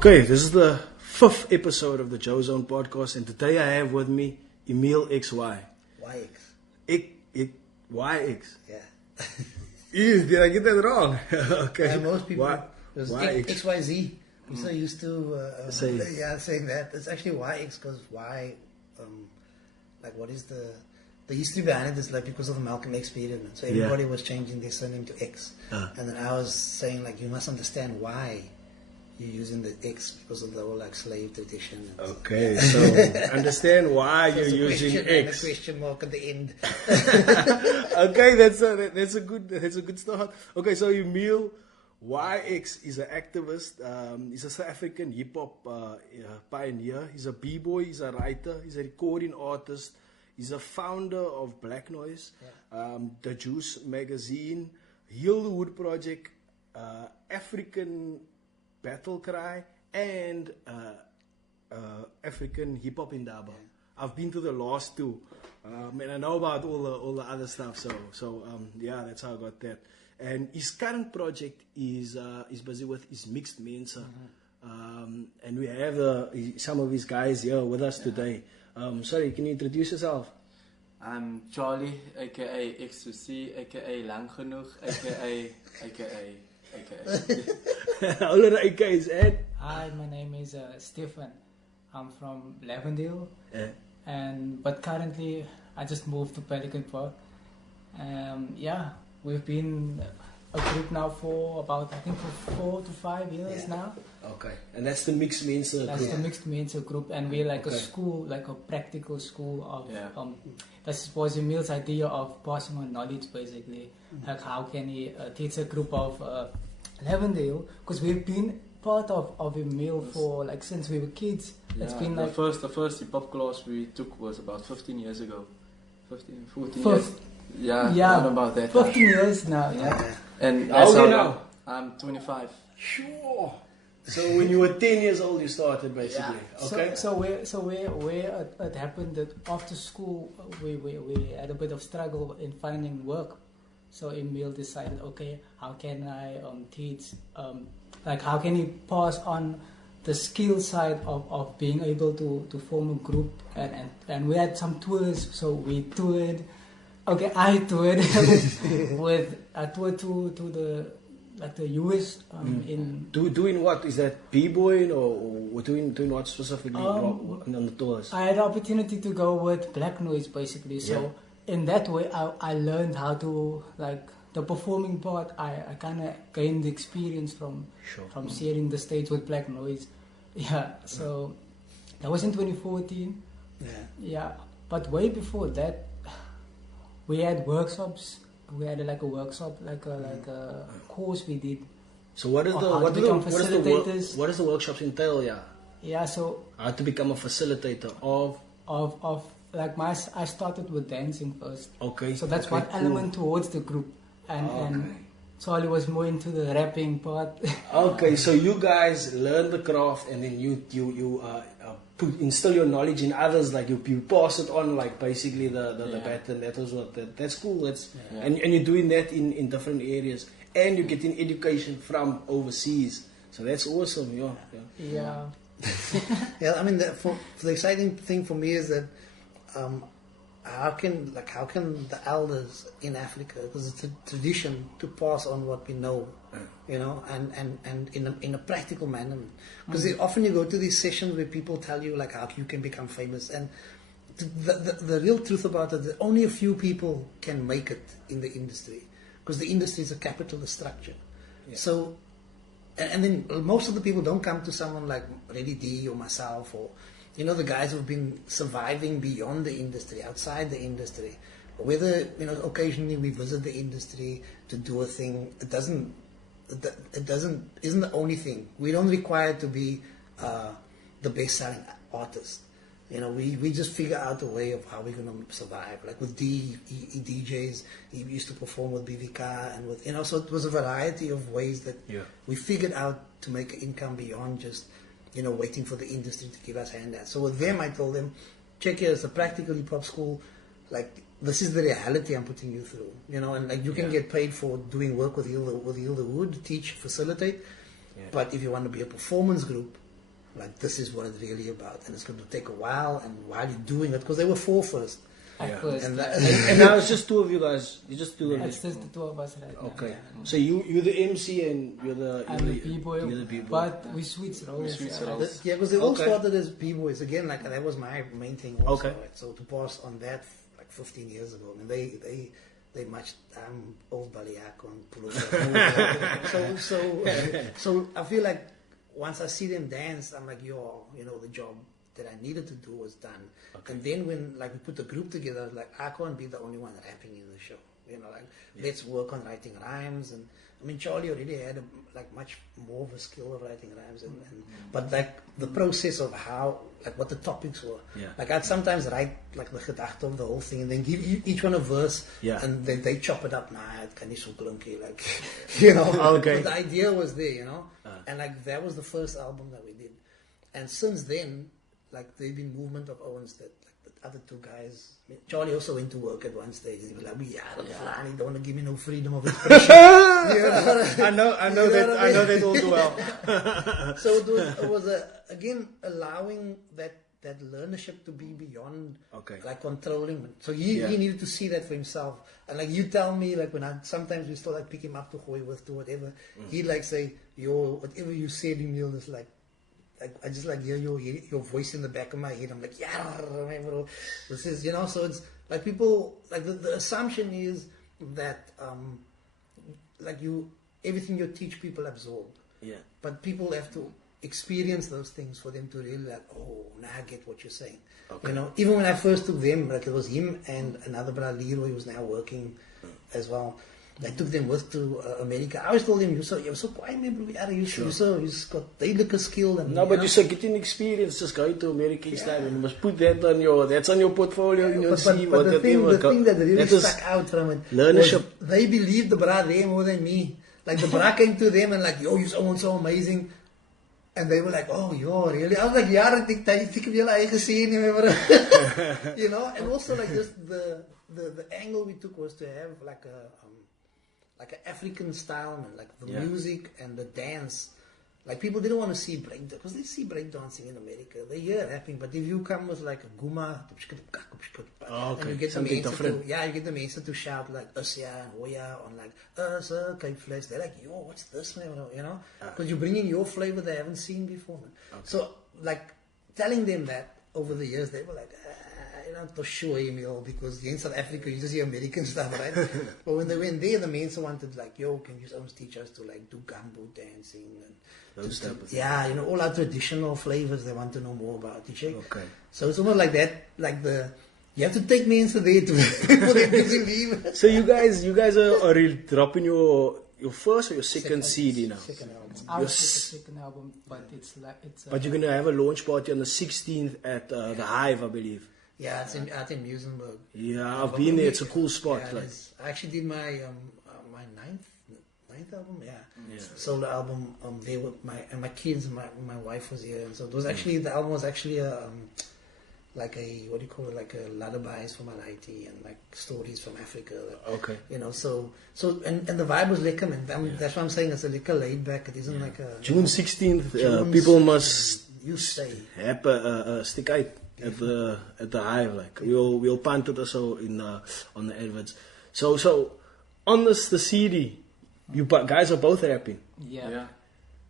Okay, this is the 5th episode of the joeZONE podcast, and today I have with me Emile XY. YX. YX? Yeah. Did I get that wrong? Okay. Most people, YX. XYZ. I'm so used to saying that. It's actually YX because Y, what is the history behind it is like because of the Malcolm X period. So everybody was changing their surname to X. And then I was saying you must understand why you're using the X because of the whole slave tradition. Okay, so understand why you're using X. And a question mark at the end. Okay, that's a good start. Okay, so Emile YX is an activist. He's a South African hip hop pioneer. He's a b-boy. He's a writer. He's a recording artist. He's a founder of Black Noise, the Juice magazine, Heal the Wood Project, African Battle Cry, and African Hip Hop Indaba. I've been to the last two, and I know about all the other stuff. So that's how I got that. And his current project is busy with his mixed Mense, and we have some of his guys here with us today. Sorry, can you introduce yourself? I'm Charlie, aka X2C, aka Lang Genoeg, aka. All of the AKs, Ed. Hi, my name is Stefan. I'm from Lavendale, but currently I just moved to Pelican Park. We've been a group now for about 4 to 5 years now. Okay, and that's the mixed Mense group. That's the mixed Mense group, and we're a school, a practical school of. That was Emile's idea of passing on knowledge, basically. Like how can he teach a group of Lavendale? Because we've been part of Emile for since we were kids. Yeah, it's been the first hip hop class we took was about 15 years ago. 14 years. Yeah, not about that. 15 years now. Yeah. And how old are you now? I'm 25. Sure. So when you were 10 years old, you started basically. Yeah. Okay. So where it happened that after school we had a bit of struggle in finding work. So Emile decided, okay, how can I teach? How can he pass on the skill side of being able to form a group? And we had some tours, so we toured. Okay, I toured I toured to the US in doing what? Is that b-boying or doing what specifically on the tours? I had the opportunity to go with Black Noise basically. So in that way I learned how to the performing part. I kind of gained the experience from sharing the stage with Black Noise. Yeah, so that was in 2014. Yeah, but way before that we had workshops. We had a workshop, a course we did. So what does the workshops entail? Yeah. So how to become a facilitator of I started with dancing first. Okay. So that's one element towards the group, and Charlie was more into the rapping part. Okay, so you guys learn the craft, and then you instill your knowledge in others, you pass it on, basically the pattern. That's cool. And you're doing that in different areas, and you're getting education from overseas. So that's awesome. Yeah. Yeah, I mean, the exciting thing for me is that how can the elders in Africa, because it's a tradition to pass on what we know, and in a practical manner. Because often you go to these sessions where people tell you how you can become famous, and the real truth about it is that only a few people can make it in the industry, because the industry is a capitalist structure. So, and then most of the people don't come to someone like Reddy D or myself or the guys who've been surviving beyond the industry, outside the industry. Whether occasionally we visit the industry to do a thing, isn't the only thing. We don't require to be the best-selling artist. We just figure out a way of how we're going to survive. Like with D, he DJs, he used to perform with BVK and with so it was a variety of ways that we figured out to make an income beyond just waiting for the industry to give us handouts. So with them, I told them, check here, it's a practical hip hop school. This is the reality I'm putting you through. And you can get paid for doing work with Heal the Wood, teach, facilitate. But if you want to be a performance group, like this is what it's really about, and it's going to take a while. And while you're doing it, because they were four first, At first. and, And now it's just two of you guys. You just do It's just the two of us right now. Okay. So you're the MC and I'm the B-boy, You're the B-boy. but we switch roles. yeah, because they all Okay. started as b-boys again. Like that was my main thing. Also, Okay. right? So to pass on that like 15 years ago, and they much. I'm old Baliak on so I feel like once I see them dance, I'm like, yo, the job that I needed to do was done. Okay. And then when like we put the group together, like I can't be the only one rapping in the show. Let's work on writing rhymes. And I mean, Charlie already had much more of a skill of writing rhymes, but like the process of how, like what the topics were. Yeah. Like I'd sometimes write like the gedachte of the whole thing, and then give each one a verse, Yeah. and then they chop it up. Nah, it can so clunky, like Okay. But the idea was there, and like that was the first album that we did, and since then, like there've been movement of Owens that like the other two guys. Charlie also went to work at one stage. He was like, "Yeah, he don't want to give me no freedom of expression." I know that all too well. So it was again allowing that learnership to be beyond like controlling. So he needed to see that for himself. And like you tell me, like when sometimes we still like pick him up to gooi with to whatever, he'd like say, "Yo, whatever you said, Emile, is like I just like hear your voice in the back of my head." I'm like, yeah, bro. This is so it's like people like the assumption is that like everything you teach people absorb. Yeah. But people have to experience those things for them to really like, oh, now I get what you're saying. Okay. Even when I first took them, like it was him and another brother Leroy who was now working as well. I took them with to America. I always told him, you're so quiet, man, bro. You've got duidelijke skill. And, But you said getting experience, just go to America instead. You must put that that's on your portfolio in your CV. But the thing that really stuck out from it learnership. was they believed the bra there more than me. Like the bra came to them and like, yo, you're so amazing. And they were like, oh, yo, really? I was like, yeah, I think of your eigen scene, and also like just the angle we took was to have like an African style, man, like the music and the dance. Like people didn't want to see breakdance because they see breakdancing in America. They hear rapping, but if you come with like a guma, and you get something different. You get the Mense to shout like Usya and Hoya on like Kyk Flesh. They're like, yo, what's this, man? Because you're bringing your flavor they haven't seen before, man. Okay. So like telling them that over the years, they were like, to show Emile, because in South Africa you just hear American stuff, right? But when they went there, the Mense wanted like, yo, can you almost teach us to like do gumbo dancing and those type of things. Yeah, all our traditional flavors they want to know more about. You check? Okay. So it's almost like that, like you have to take Mense there to for them to believe. So you guys are dropping your first or your second CD now? Second album. Our second album, but it's but you're gonna have a launch party on the 16th at the Hive, I believe. Yeah, it's in Musenberg. Yeah, I've been there. It's a cool spot. Yeah, I actually did my my ninth album. Yeah. Solo album there with my kids. My wife was here, and so it was actually the album was actually like a what do you call it, like a lullabies from Haiti and like stories from Africa. Okay. So and the vibe was lekker, man. That's what I'm saying. It's a lekker laid back. It isn't like a June 16th. People must you say have a stick out at the Hive. Like we'll punt it also in on the adverts. So on the CD, you guys are both rapping. Yeah.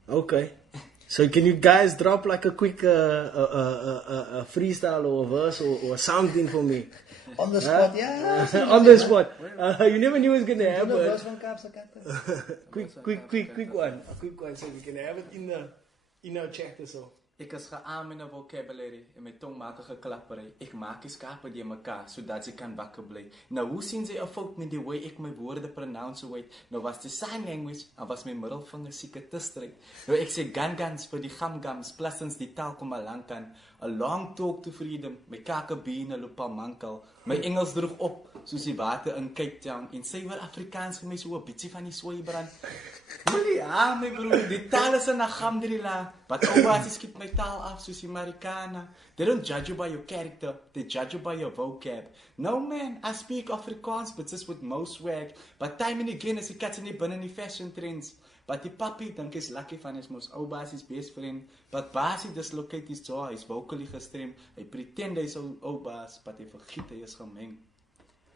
Okay. So can you guys drop like a quick a freestyle or a verse or something for me? On the spot, yeah. On the spot. You never knew it was gonna happen. Verse van Kaapse Quick one. A quick one so we can have it in our chat or so. Ik is geaan met een vocabulary en mijn tong maak een geklapperij. Ik maak die skapen die mekaar, zodat ze kan wakker blijven. Nou, hoe zien ze een fout met die way ik mijn woorden pronounce weet? Nou was de sign language en was mijn middelvinger zieke te strikt. Nou, ik zeg gangans voor die gamgams, plassens die taal kom al lang kan. A long talk to freedom, my kakebeen loop al mankel. My Engels droeg op, soos die water in Cape Town. En sy weer Afrikaans vir my so 'n bietjie van die sooi brand. Ja, my broer, die taal is 'n agamdrila. But ouwa's skiet my taal af soos die Amerikaner. They don't judge you by your character, they judge you by your vocab. No man, I speak Afrikaans, but just with most swag. But time and again is die cats in die binne in die fashion trends. But die papi dink is lucky van is mos ou baas is best friend, but baas hy dislocate his jaw, hy's vocally gestremd, hy pretend hy's ou baas, but hy vergiet hy is gemeng.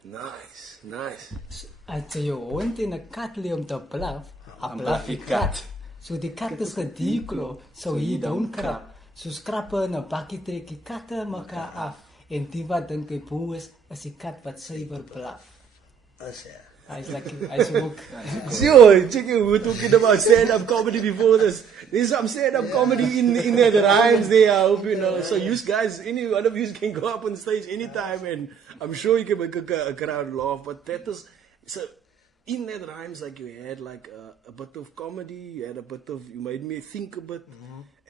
Nice, nice. As jy jou hond in 'n kat lê om te blaf, Dan blaf die blaf die kat. kat. So die kat is gedeklo, so hy don't krap. So skrappe in 'n bakkie trek die katte mekaar af. En die wat dink hy boe is die kat wat suiwer blaf. As ja. Hy's like, hy's ook. So, check you, we're talking about stand-up comedy before this. There's some stand-up comedy in there, the rhymes there, I hope you know. So you guys, any one of you can go up on stage anytime and I'm sure you can make a crowd laugh. But that is, so in that rhymes, like you had like a bit of comedy, you had a bit of, you made me think a bit,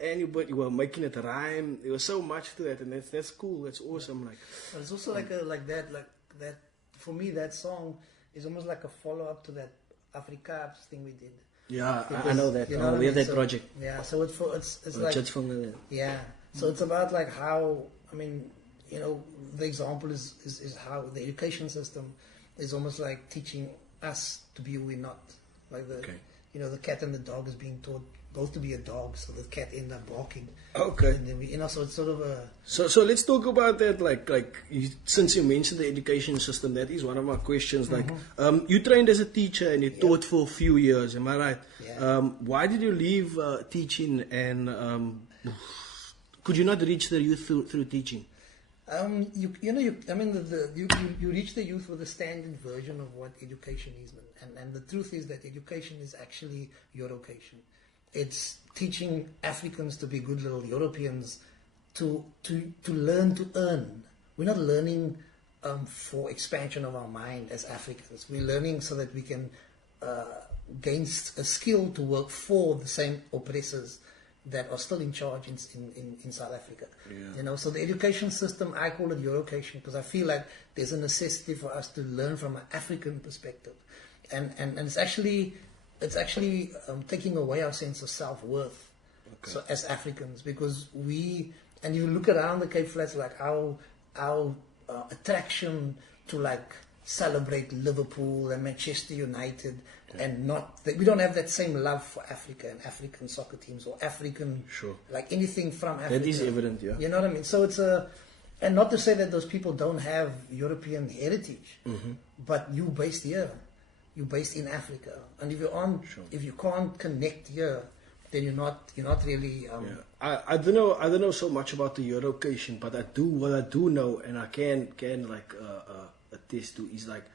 and you were making it rhyme. There was so much to that, and that's cool, that's awesome. Like, But it's also like that. For me, that song is almost like a follow-up to that Afrikaans thing we did. yeah, I Because, know that. you know what I We have mean? that So, project. Yeah, so it's like Judge from the, yeah. So it's about like how, I mean, you know, the example is how the education system is almost like teaching us to be who we're not. Like the, Okay. you know, the cat and the dog is being taught both to be a dog, so the cat ends up barking. Okay. And then we, you know, so it's sort of a So let's talk about that. Like since you mentioned the education system, that is one of my questions. Like, you trained as a teacher and you taught for a few years. Am I right? Yeah. Why did you leave teaching, and could you not reach the youth through teaching? you reach the youth with a standard version of what education is, and the truth is that education is actually Eurocation. It's teaching Africans to be good little Europeans, to learn to earn. We're not learning for expansion of our mind as Africans. We're learning so that we can gain a skill to work for the same oppressors that are still in charge in South Africa. Yeah. You know, so the education system, I call it Eurocation because I feel like there's a necessity for us to learn from an African perspective, and it's actually taking away our sense of self-worth. Okay. So as Africans, because and you look around the Cape Flats, like our attraction to like celebrate Liverpool and Manchester United, and we don't have that same love for Africa and African soccer teams or African, Sure. like anything from Africa. That is evident, yeah. You know what I mean? So it's and not to say that those people don't have European heritage, but you based here, you based in Africa, and if you can't connect here, then you're not really. I don't know so much about the Eurocation, but what I do know, and I can like attest to, is like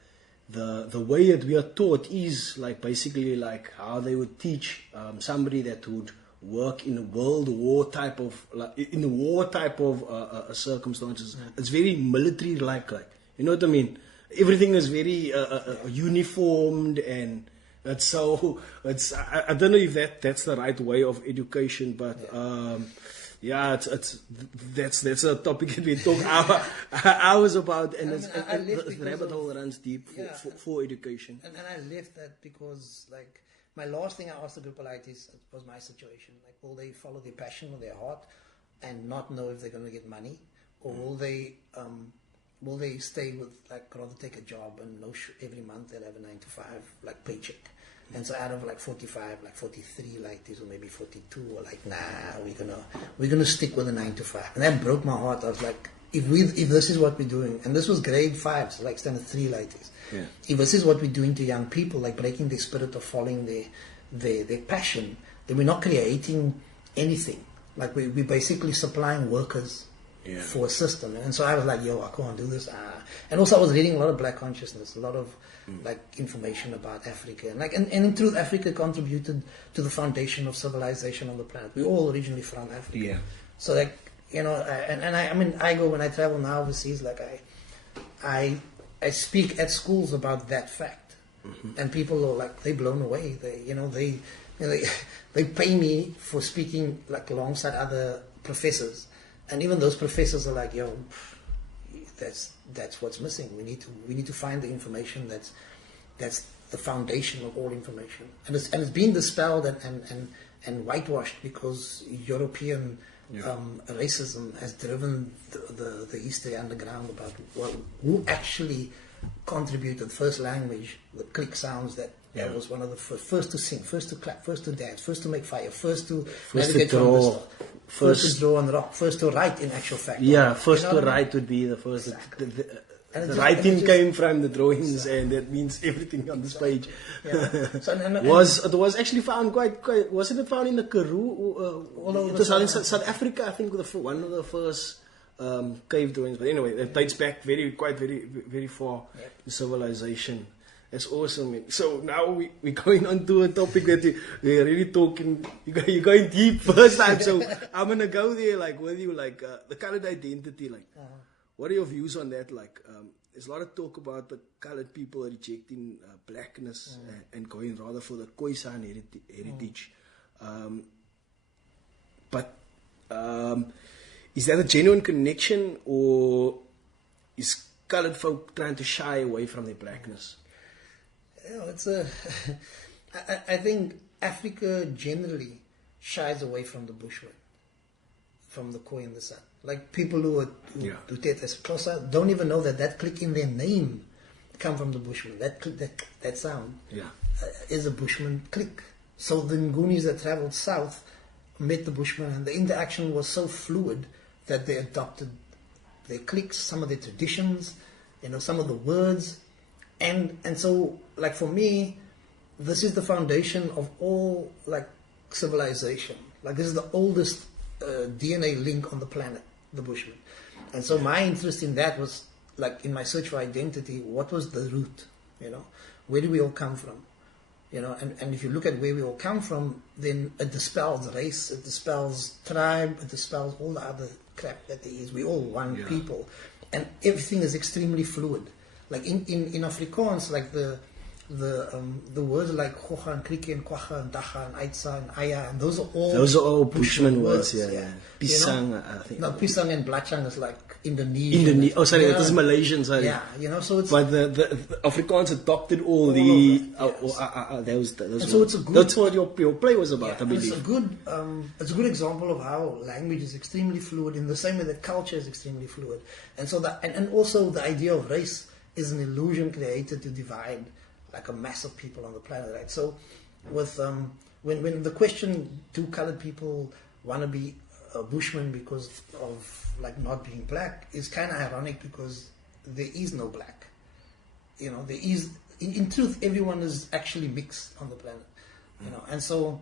the way that we are taught is like basically like how they would teach somebody that would work in a world war type of circumstances. It's very military like you know what I mean. Everything is very uniformed, and it's I don't know if that's the right way of education, but that's a topic that we talk hours about, and the rabbit hole runs deep for education. And I left that because like my last thing I asked the group of ladies was my situation. Like, will they follow their passion or their heart and not know if they're going to get money, or will they stay with like rather take a job and every month they'll have a 9-to-5 like paycheck. And so out of like 45, like 43 like this, or maybe 42, or like, nah, we're gonna stick with a 9-to-5. And that broke my heart. I was like, if this is what we're doing, and this was grade 5, so like standard 3 like this. Yeah. If this is what we're doing to young people, like breaking their spirit of following their passion, then we're not creating anything. Like we're basically supplying workers for a system. And so I was like, I can't do this. And also I was reading a lot of black consciousness, a lot of like information about Africa. And in truth, Africa contributed to the foundation of civilization on the planet. We're all originally from Africa. Yeah. So like, I go, when I travel now overseas, like I speak at schools about that fact. And people are like, they're blown away. They pay me for speaking like alongside other professors. And even those professors are like, that's what's missing. We need to find the information that's the foundation of all information. And it's been dispelled and whitewashed because European racism has driven the history underground about who actually contributed first language, the click sounds that That was one of the first to sing, first to clap, first to dance, first to make fire, first to draw, first to draw on rock, first to write. In actual fact, first to write would be the first. Exactly. The writing came from the drawings, and that means everything on this page. So, it was actually found quite. Wasn't it found in the Karoo? It was found in South Africa, I think, one of the first cave drawings. But anyway, it dates back very far in civilization. That's awesome. So now we're going on to a topic that we're really talking. You're going deep first time. So I'm gonna go there with you, the colored identity. What are your views on that? There's a lot of talk about the colored people rejecting blackness and going rather for the Khoisan heritage. But is that a genuine connection, or is colored folk trying to shy away from their blackness? I think Africa generally shies away from the Bushman, from the Khoi and the San. Like people who take as Xhosa don't even know that click in their name come from the Bushman. That sound is a Bushman click. So the Ngunis that traveled south met the Bushman, and the interaction was so fluid that they adopted their cliques, some of their traditions, some of the words. And so, for me, this is the foundation of all, civilization. This is the oldest DNA link on the planet, the Bushman. And so my interest in that was, in my search for identity, what was the root, Where do we all come from? And if you look at where we all come from, then it dispels race, it dispels tribe, it dispels all the other crap that there is. We're all one people. And everything is extremely fluid. In Afrikaans, the words like Khocha and Krike and Kwacha and Dacha and Aitsa and Aya, and those are all Bushman words, Pisang, I think. No, Pisang and Blachang is Indonesian. Oh, sorry, that is Malaysian, sorry. Yeah, so it's... But the Afrikaans adopted all those. And so it's a good... That's what your play was about, I believe. It's a good example of how language is extremely fluid, in the same way that culture is extremely fluid. And so and also the idea of race is an illusion created to divide a mass of people on the planet, right? So with when the question, do colored people want to be a Bushman because of not being black, is kind of ironic, because there is no black. There is, in truth, everyone is actually mixed on the planet. And so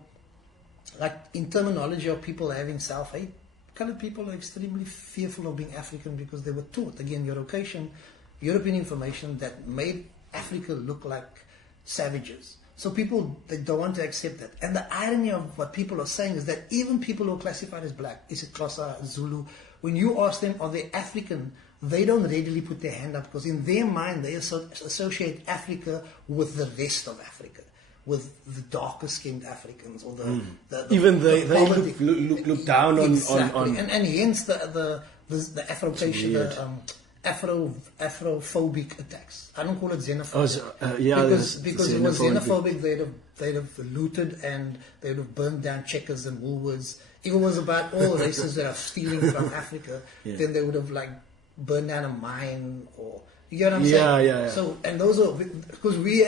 in terminology of people having self-hate, colored people are extremely fearful of being African, because they were taught, again, European information that made Africa look like savages. So people, they don't want to accept that. And the irony of what people are saying is that even people who are classified as black, is it Xhosa, Zulu, when you ask them, are they African, they don't readily put their hand up, because in their mind they associate Africa with the rest of Africa, with the darker skinned Africans, or even they look down on and hence the Afrophobic attacks. I don't call it xenophobia. Because it was xenophobic, they'd have looted and they'd have burned down Checkers and Woolworths. If it was about all races that are stealing from Africa, then they would have burned down a mine, or you get what I'm saying? Yeah. So, and those are, because we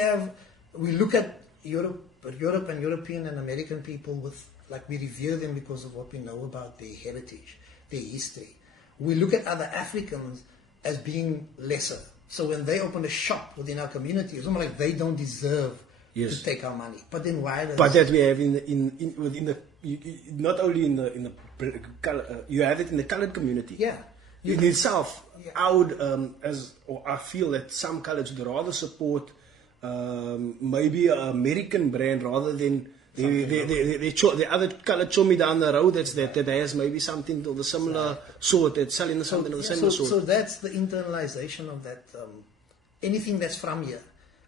look at Europe and European and American people with, we revere them because of what we know about their heritage, their history. We look at other Africans as being lesser. So when they open a shop within our community, it's almost like they don't deserve to take our money. But then why? But that we have within the not only in the you have it in the colored community. Yeah. In itself, I would I feel that some coloreds would rather support maybe an American brand rather than the other color chummy down the road that has maybe something of the similar sort, that's selling something of the similar sort. So that's the internalization of that. Anything that's from here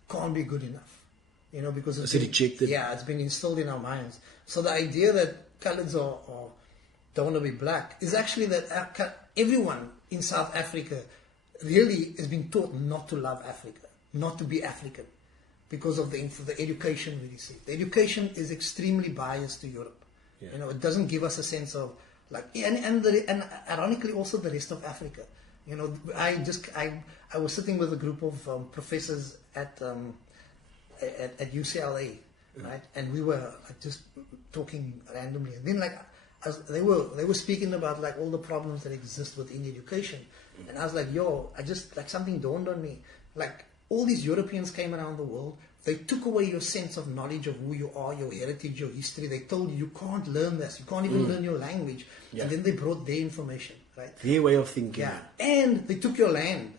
can't be good enough, because it's rejected. Yeah, it's been instilled in our minds. So the idea that coloreds don't want to be black is actually that everyone in South Africa really has been taught not to love Africa, not to be African, because of the education we receive. The education is extremely biased to Europe. Yeah. It doesn't give us a sense of and ironically also the rest of Africa. I was sitting with a group of professors at at UCLA, right? And we were like, just talking randomly, and then like they were speaking about like all the problems that exist within education, and I was like, yo, I just like something dawned on me, like all these Europeans came around the world. They took away your sense of knowledge of who you are, your heritage, your history. They told you can't learn this. You can't even learn your language. Yeah. And then they brought their information, right? Their way of thinking. Yeah. And they took your land,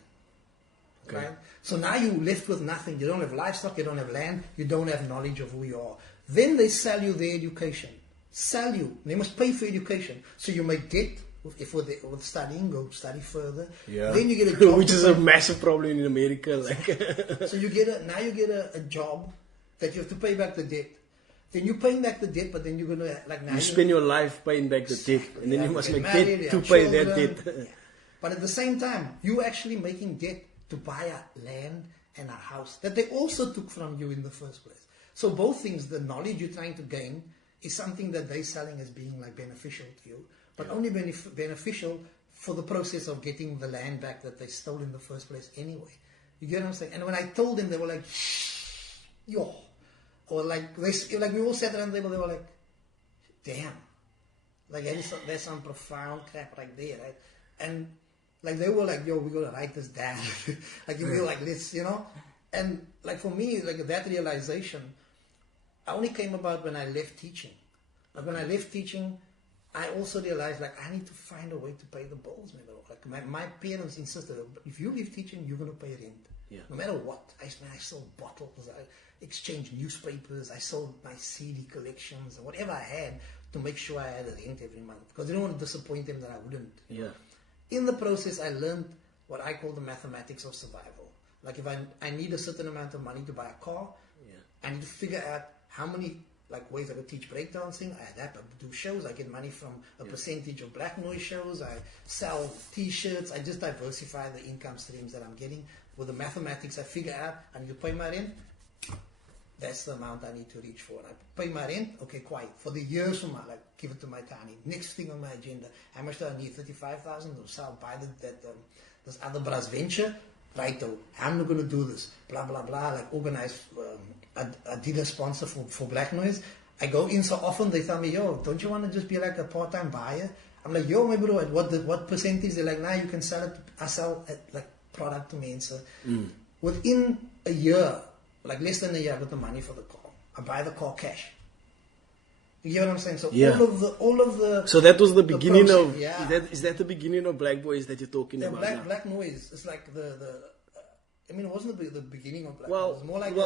Okay. right? So now you're left with nothing. You don't have livestock. You don't have land. You don't have knowledge of who you are. Then they sell you their education. Sell you. They must pay for education. So you make debt. If with studying, go study further. Yeah. Then you get a job. Which is a massive problem in America. Like. So you get a job that you have to pay back the debt. Then you're paying back the debt, but then you're gonna like now you spend your life paying back the debt, and then you must make married, debt to have pay that children. debt. Yeah. But at the same time, you're actually making debt to buy a land and a house that they also took from you in the first place. So both things, the knowledge you're trying to gain is something that they're selling as being like beneficial to you, but only beneficial for the process of getting the land back that they stole in the first place anyway. You get what I'm saying? And when I told them, they were like, shh, yo. Or like, we all sat around the table, they were like, damn. Like, there's some profound crap right there, right? And like, they were like, yo, we're going to write this down. Like, you feel like this, you know? And like, for me, like that realization, I only came about when I left teaching. Like, when I left teaching, I also realized, like, I need to find a way to pay the bills, man. Like, my parents insisted, if you leave teaching, you're going to pay rent. Yeah. No matter what. I sold bottles, I exchanged newspapers, I sold my CD collections, and whatever I had to make sure I had a rent every month. Because I didn't want to disappoint them that I wouldn't. Yeah. In the process, I learned what I call the mathematics of survival. Like, if I need a certain amount of money to buy a car, I need to figure out how many like ways I could teach breakdancing. I adapt, I do shows, I get money from a percentage of black noise shows, I sell t-shirts, I just diversify the income streams that I'm getting. With the mathematics, I figure out I need to pay my rent. That's the amount I need to reach for. And I pay my rent, okay, quiet. For the years from my, like, give it to my tiny. Next thing on my agenda, how much do I need? 35,000 or so I'll buy this other brass venture. Right, though, I'm not going to do this. Blah, blah, blah. Like, organize a dealer sponsor for Black Noise. I go in so often, they tell me, yo, don't you want to just be like a part-time buyer? I'm like, yo, my bro, at what percentage? They're like, nah, you can sell it. I sell like product to Mense. Within a year, like less than a year, I got the money for the car. I buy the car cash. You get what I'm saying? So all of the. So that was the beginning process, of. yeah. Is that the beginning of Black Boys that you're talking about? Black Noise. It's like I mean, it wasn't the beginning of Black Well, Noise. It was more like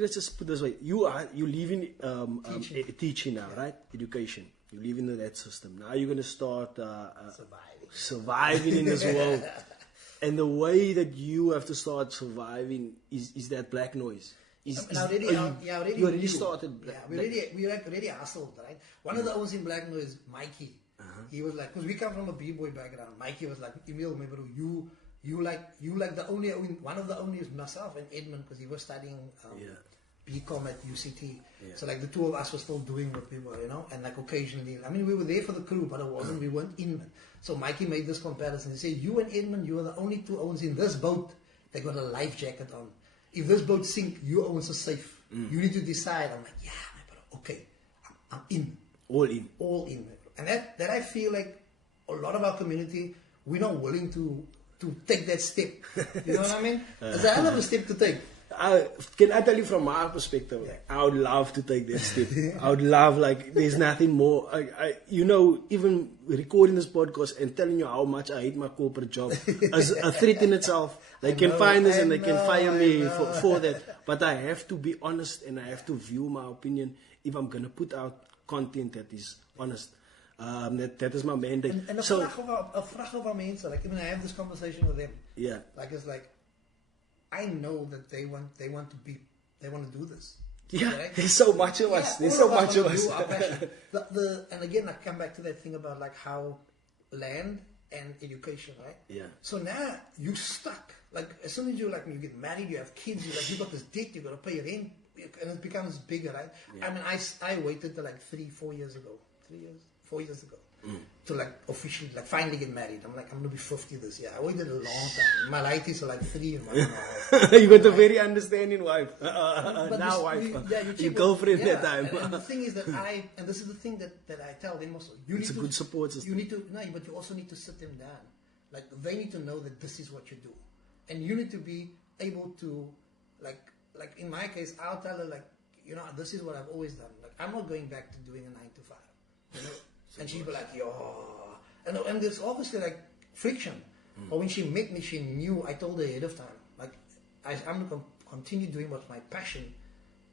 let's just put it this way: you live in teaching now, right? Education. You live in that system. Now you're going to start surviving in this world, and the way that you have to start surviving is that Black Noise. You already started. We already hustled, right? One of the owners in Black Noise, Mikey. He was like, because we come from a b-boy background. Mikey was like, Emile, remember you like the only one of the only is myself and Edmund, because he was studying BCom at UCT. So like the two of us were still doing what we were, you know, and like occasionally, I mean, we were there for the crew, but we weren't in. So Mikey made this comparison. He said, you and Edmund, you are the only two owners in this boat that got a life jacket on. If this boat sink, you own so safe. You need to decide. I'm like, yeah, my brother, okay, I'm in. All in. All in. And that I feel like a lot of our community, we're not willing to take that step. You know what I mean? It's a hell of a step to take. Can I tell you from my perspective? I would love to take that step. I would love, like, there's nothing more. Even recording this podcast and telling you how much I hate my corporate job as a threat in itself. They can find us and they can fire me for that. But I have to be honest and I have to view my opinion if I'm going to put out content that is honest. That is my mandate. And a frag of our Mense, like, when I have this conversation with them, like, it's like, I know that they want to do this. Yeah, right? There's so much of us. There's so much of us. And again, I come back to that thing about like how land and education, right? Yeah. So now you stuck. Like, as soon as you get married, you have kids, you got this debt, you got to pay rent, and it becomes bigger, right? Yeah. I mean, I waited till like 4 years ago. to like officially, like finally get married. I'm like, I'm gonna be 50 this year. I waited a long time. My life is like 3 months. You got a very understanding wife. But Now wife. you Your check girlfriend with- that time. And the thing is that and this is the thing that I tell them also. It's a good support system. You need to, no, but you also need to sit them down. Like, they need to know that this is what you do. And you need to be able to, like in my case, I'll tell her, like, you know, this is what I've always done. Like, I'm not going back to doing a 9 to 5. You know? And she'd be like, yo. And there's obviously, like, friction. But when she met me, she knew, I told her ahead of time, like, I'm going to continue doing what's my passion,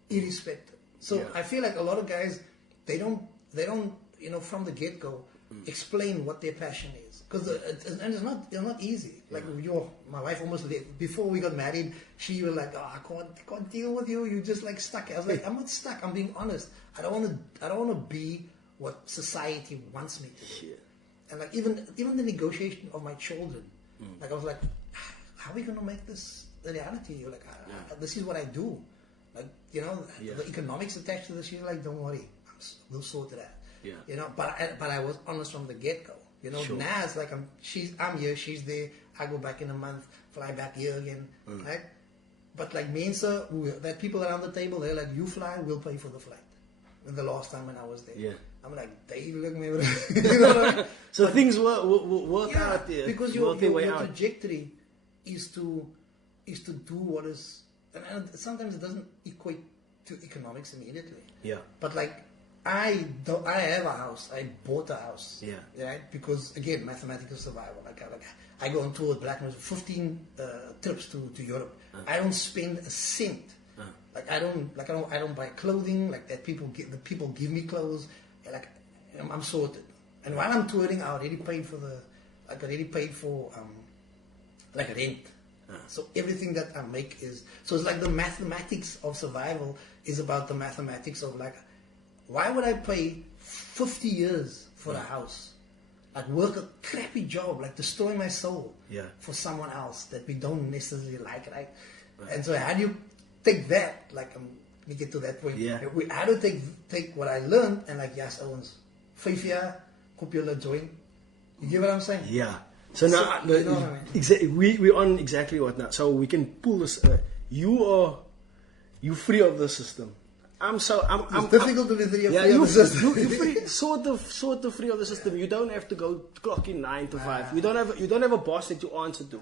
irrespective. So I feel like a lot of guys, they don't, you know, from the get-go, explain what their passion is. Because it's not easy. Like, my wife almost left. Before we got married, she was like, oh, I can't deal with you. You're just like stuck. I was like, I'm not stuck. I'm being honest. I don't want to be what society wants me to do. And like even the negotiation of my children, like I was like, how are we going to make this a reality? You're like, this is what I do. Like, you know, the economics attached to this. She's like, don't worry, we'll sort it out. Yeah. You know, but I was honest from the get-go. You know, now it's like I'm here, she's there. I go back in a month, fly back here again, right? But like Mense, that people around the table, they're like, you fly, we'll pay for the flight. And the last time when I was there, I'm like, they look me, you know what I mean? So but things work out there. Because your trajectory is to do what is, and sometimes it doesn't equate to economics immediately. Yeah. But like, I have a house. I bought a house. Yeah. Right? Because again, mathematical survival. I go on tour with Black Mense, 15 trips to Europe. I don't spend a cent. I don't buy clothing. Like that, people give me clothes. Like I'm sorted. And while I'm touring, I already paid for like rent. So everything that I make is, so it's like the mathematics of survival is about the mathematics of like, why would I pay 50 years for a house? Like work a crappy job, like destroy my soul for someone else that we don't necessarily like, right? And so how do you take that, like we get to that point. How do you take what I learned and like, yes, Owens, 5 years, koop julle join. You get what I'm saying? Yeah. So now, you know what I mean? we're on exactly what now. So we can pull this. You free of the system. It's difficult to be free of the system. You free, sort of free of the system. You don't have to go clock in 9 to 5. You don't have a boss that you answer to,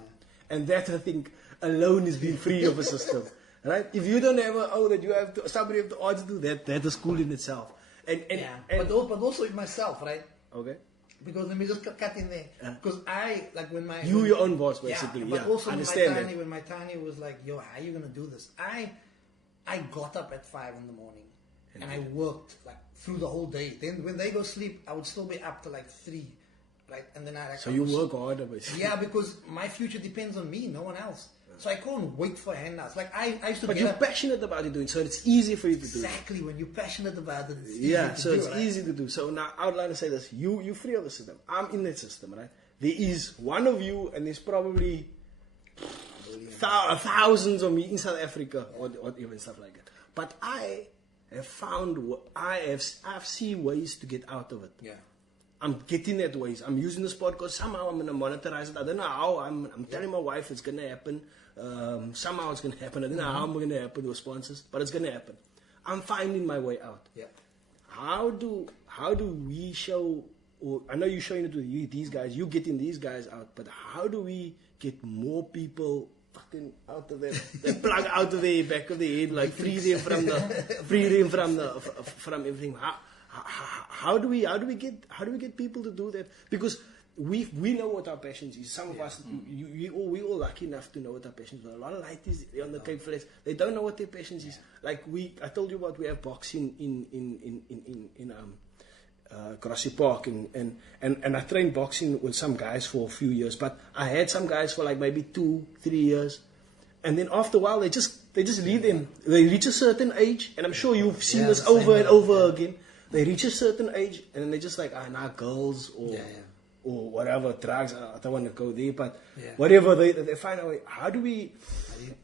and that I think alone is being free of a system, right? If you don't have that you have to somebody have to answer to, that is cool in itself. But also with myself, right? Okay. Because let me just cut in there. Because I like when my your own boss basically. But also understand when my tiny was like, yo, how are you gonna do this? I got up at 5 in the morning and I worked like through the whole day. Then when they go sleep, I would still be up to like 3, right? And then so you work harder, basically. Yeah, because my future depends on me, no one else. So I can't wait for handouts. Like I used to. But you're passionate about it doing, so it's easy for you to do. Exactly, when you're passionate about it, it's easy to so do, it's right? easy to do. So now I would like to say this: you free of the system. I'm in that system, right? There is one of you, and there's probably thousands of me in South Africa, or even stuff like that. But I have found I've seen ways to get out of it. Yeah. I'm getting that ways. I'm using this podcast. Somehow I'm gonna monetize it. I don't know how. I'm telling my wife it's gonna happen. Somehow it's gonna happen. I don't know how I'm gonna happen with sponsors, but it's gonna happen. I'm finding my way out. Yeah. How do we show? Or I know you're showing it with these guys. You getting these guys out, but how do we get more people fucking out of that plug out of the back of the head, like free them from everything? How do we get people to do that? Because we know what our passions is. Some of us, we all lucky enough to know what our passions are. A lot of lighties on the Cape Flats, they don't know what their passions is. Like I told you about, we have boxing in Grassy Park, and I trained boxing with some guys for a few years, but I had some guys for like maybe 2-3 years, and then after a while they just leave them. They reach a certain age, and I'm sure you've seen this over and over again. They reach a certain age, and then they're just like, now girls or whatever, drugs. I don't want to go there, but whatever, they find a way. How do you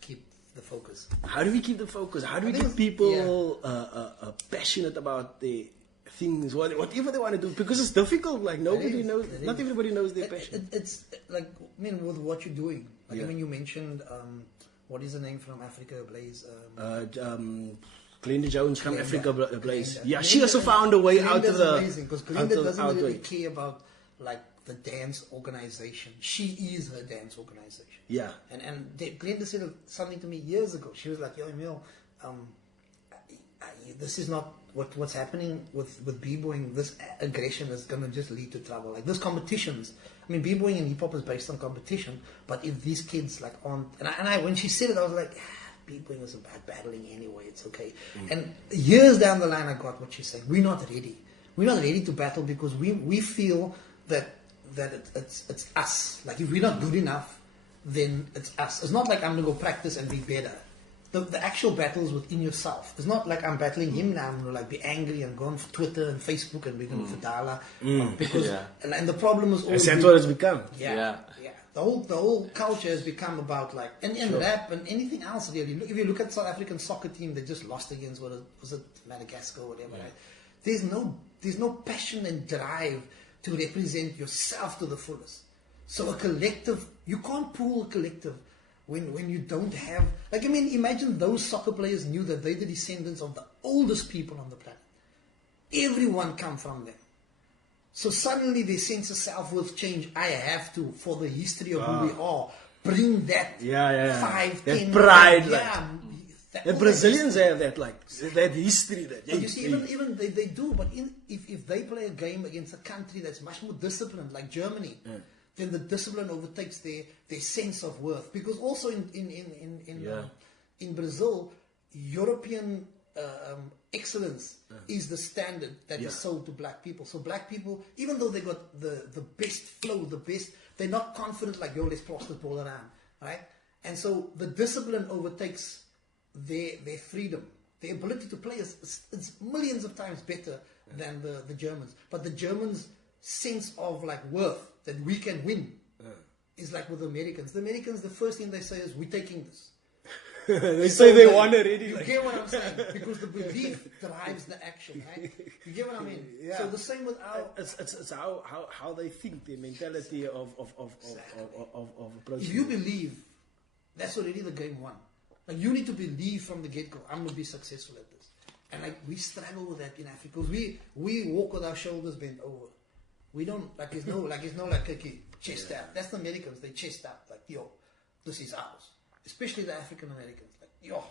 keep the focus? How do we keep the focus? How do we get people passionate about their things, whatever they want to do, because it's difficult. Like nobody knows, not everybody knows their passion. It's like, I mean, with what you're doing. Like, Yeah. I mean, you mentioned, what is the name from Africa, Blaze? Glenda Jones from Glenda. Africa Blaze. Glenda. Yeah, she also found a way out of the. Amazing, because Glenda doesn't really care about like the dance organization. She is her dance organization. Yeah. And Glenda said something to me years ago. She was like, "Yo, Emile, this is not what's happening with b-boying. This aggression is going to just lead to trouble. Like, this competitions. I mean, b-boying and hip-hop is based on competition, but if these kids like aren't..." And I when she said it, I was like, b-boying is about battling anyway, it's okay. And years down the line, I got what she's saying. We're not ready. We're not ready to battle because we feel that it's us. Like, if we're not good enough, then it's us. It's not like I'm going to go practice and be better. The actual battle is within yourself. It's not like I'm battling him now. I'm going to like be angry and go on Twitter and Facebook and we're going to Fadala. Because and the problem is all... That's what it's become. Yeah. The whole culture has become about like... And rap and anything else really. If you look at South African soccer team, they just lost against, was it Madagascar or whatever, right? There's no passion and drive to represent yourself to the fullest. So a collective... You can't pull a collective when you don't have... Like, I mean, imagine those soccer players knew that they're the descendants of the oldest people on the planet. Everyone come from them. So suddenly their sense of self-worth change. I have to, for the history of who we are, bring that 5, 10... pride. The Brazilians have that, like, that history. That but you see, even they do, but if they play a game against a country that's much more disciplined, like Germany, then the discipline overtakes their sense of worth. Because also in Brazil, European excellence is the standard that is sold to black people. So black people, even though they got the best flow, they're not confident like, yo, let's cross the ball around, right? And so the discipline overtakes their freedom. Their ability to play is millions of times better than the Germans. But the Germans' sense of like worth, that we can win, is like with the Americans. The Americans, the first thing they say is, we're taking this. They say they won already. You get what I'm saying? Because the belief drives the action, right? You get what I mean? Yeah. So the same with our... It's how they think, the mentality of approaching. If you believe, that's already the game won. Like, you need to believe from the get-go, I'm going to be successful at this. And like, we struggle with that in Africa. Because we walk with our shoulders bent over. We don't, like, there's no okay, chest out. That's the Americans, they chest out. Like, yo, this is ours. Especially the African Americans. Like, yo,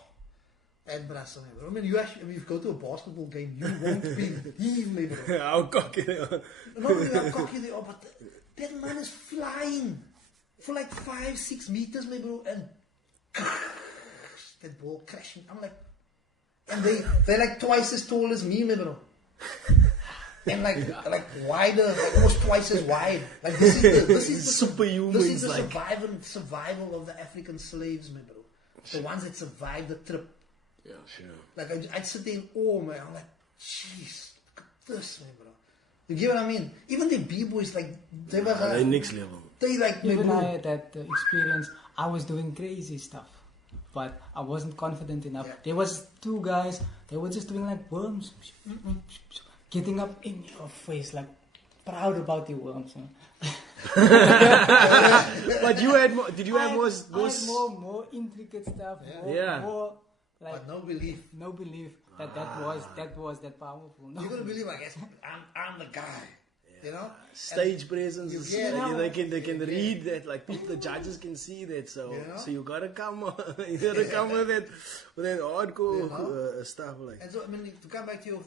and I mean, if you go to a basketball game, you won't believe me, bro. How cocky they are. Not really how cocky they are, but that man is flying for like 5-6 meters, my bro, and that ball crashing. I'm like, and they're like twice as tall as me, my bro. And like wider, like almost twice as wide. Like this is the superhuman. This is the like survival of the African slaves, man, bro. The ones that survived the trip. Yeah, sure. Like I'd sit there in awe, man. I'm like, jeez, look at this, man, bro. You get what I mean? Even the b-boys, like they're next level. They like, even I had that experience. I was doing crazy stuff, but I wasn't confident enough. Yeah. There was 2 guys. They were just doing like worms. Getting up in your face, like proud about the worms. But you had more. Did you have more? I had more intricate stuff. More like but no belief. No belief that was that powerful. No. You're gonna believe, I guess. I'm the guy. You know, stage presence. They can you read that. Like people, the judges can see that. So know? so you gotta come. You gotta come with that hardcore stuff. Like. And so I mean, to come back to your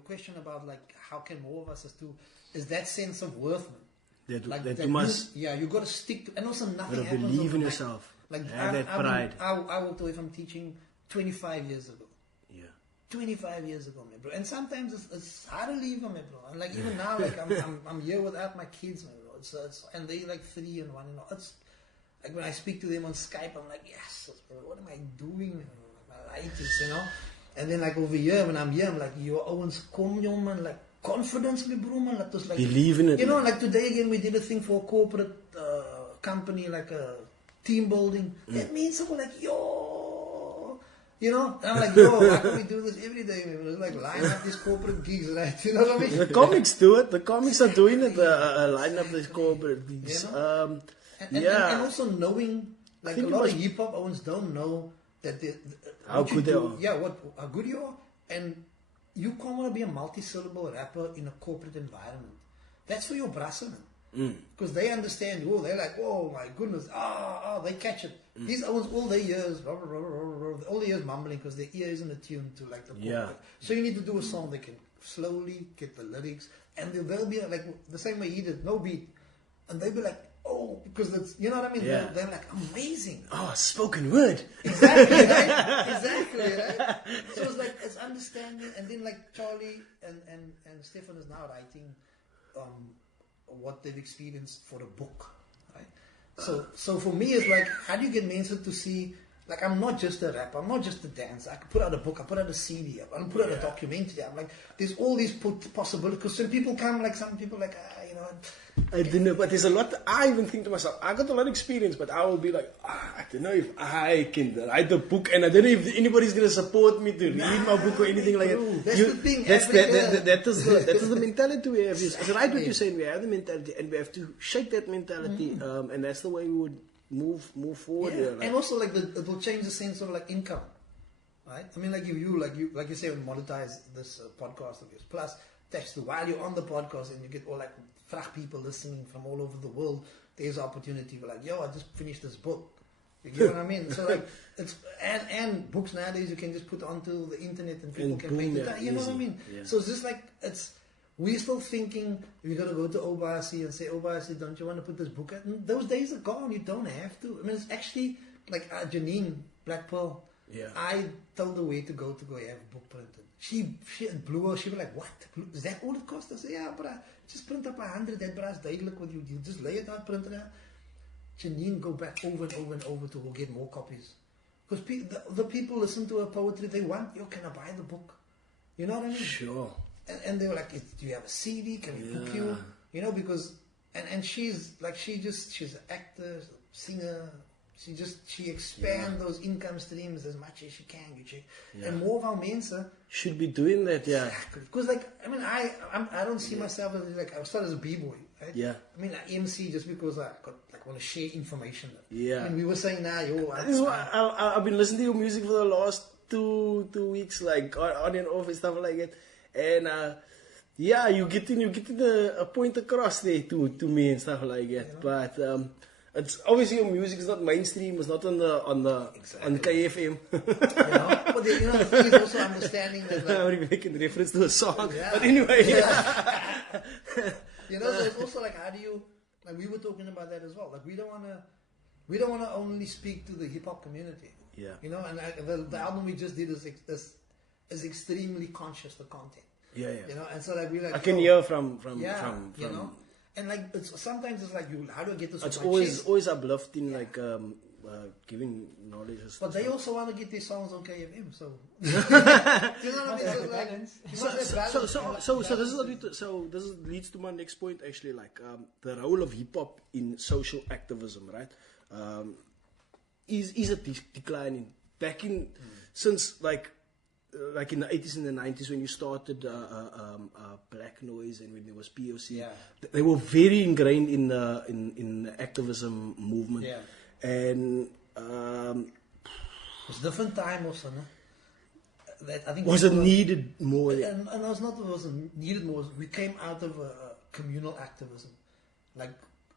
question about like how can more of us do is that sense of worth, man. That you must. You got to stick to, and also nothing You happens believe in overnight. yourself. Like have that pride. I walked away from teaching 25 years ago. 25 years ago, man, bro. And sometimes it's hard to leave them, man, bro. And like even now, like I'm here without my kids, man, bro. It's and they like 3 and 1 and all. It's like when I speak to them on Skype, I'm like, yes, bro, what am I doing, man? Like, my life is, you know. And then like over here, when I'm here, I'm like, yo, Owens, come, yo, man, like confidence, me, bro, man. Like, like believe in it. You know, like today again, we did a thing for a corporate company, like a team building. That means something like, yo. You know, and I'm like, yo, why can't we do this every day? It's like line up these corporate gigs, right? You know what I mean? The comics do it. The comics are doing it. Line up these corporate gigs. You know? And also knowing, like a lot of hip hop owners don't know that how good they are. Yeah, how good you are, and you can't want to be a multi-syllable rapper in a corporate environment. That's for your brass, man. Because they understand. Oh, they're like, oh my goodness, they catch it. These ones all their ears, all the ears mumbling because their ear isn't attuned to like the corporate. So you need to do a song that can slowly get the lyrics, and they'll be like the same way he did, no beat, and they'll be like, oh, because that's, you know what I mean? Yeah. They're like, amazing. Oh, spoken word. Exactly, right? Exactly, right? So it's like, it's understanding, and then like Charlie and Stefan is now writing what they've experienced for the book, right? So for me, it's like, how do you get Mense to see, like, I'm not just a rapper, I'm not just a dancer. I can put out a book, I put out a CD, I can put out a documentary. I'm like, there's all these possibilities. Because some people come, like, some people like, you know. I don't know, but there's a lot. I even think to myself, I got a lot of experience, but I will be like, I don't know if I can write a book, and I don't know if anybody's going to support me to read my book or anything like that. That's the thing. That is the mentality we have. It's right what you're saying. We have the mentality, and we have to shape that mentality, and that's the way we would move forward. Yeah. Right? And also, like, it will change the sense of like income, right? I mean, like if you like you say, monetize this podcast of yours, plus attach to while you're on the podcast, and you get all like people listening from all over the world. There's opportunity for like, yo, I just finished this book. You get what I mean? So like, it's and books nowadays you can just put onto the internet and people can make it. You know what I mean? Yeah. So it's just like we're still thinking we got to go to Obasi and say, Obasi, don't you want to put this book out? And those days are gone. You don't have to. I mean, it's actually like Janine Black Pearl. Yeah. I told her where to go have a book printed. She blew her. She was like, what? Is that all it cost? I said, yeah, but just print up 100. That brass duidelijk with you. You just lay it out, print it out. Janine go back over and over and over to go get more copies. Because the people listen to her poetry. They want, yo, can I buy the book? You know what I mean? Sure. And they were like, do you have a CD? Can we book you? You know, because, and she's like, she's an actor, singer. She expands those income streams as much as she can. And more of our Mense should be doing that, yeah. Exactly. Because like, I mean, I don't see myself as like, I started as a b-boy, right? Yeah. I mean, I MC just because I want to share information. Yeah. I mean, we were saying now, this is why I've been listening to your music for the last two weeks, like on and off and stuff like that. And you getting a point across there to me and stuff like that. But it's obviously your music is not mainstream. It's not on KFM. But the thing is also understanding that. Like, I'm making reference to a song, but anyway. So it's also like, how do you? Like we were talking about that as well. Like we don't want to only speak to the hip hop community. Yeah. You know, and the album we just did is extremely conscious the content. Yeah. You know, and so like we like. I can hear from you know. And like sometimes it's like how do I get this? It's always uplifting, like giving knowledge. But they also want to get these songs on KFM, so you know what I mean? So this leads to my next point actually, like the role of hip hop in social activism, right? Is a declining back in since like in the 80s and the 90s when you started Black Noise and when there was POC, they were very ingrained in the activism movement. Yeah. And it's a different time also, no? That I think was it needed more? Yeah. And it wasn't needed more. We came out of communal activism. Like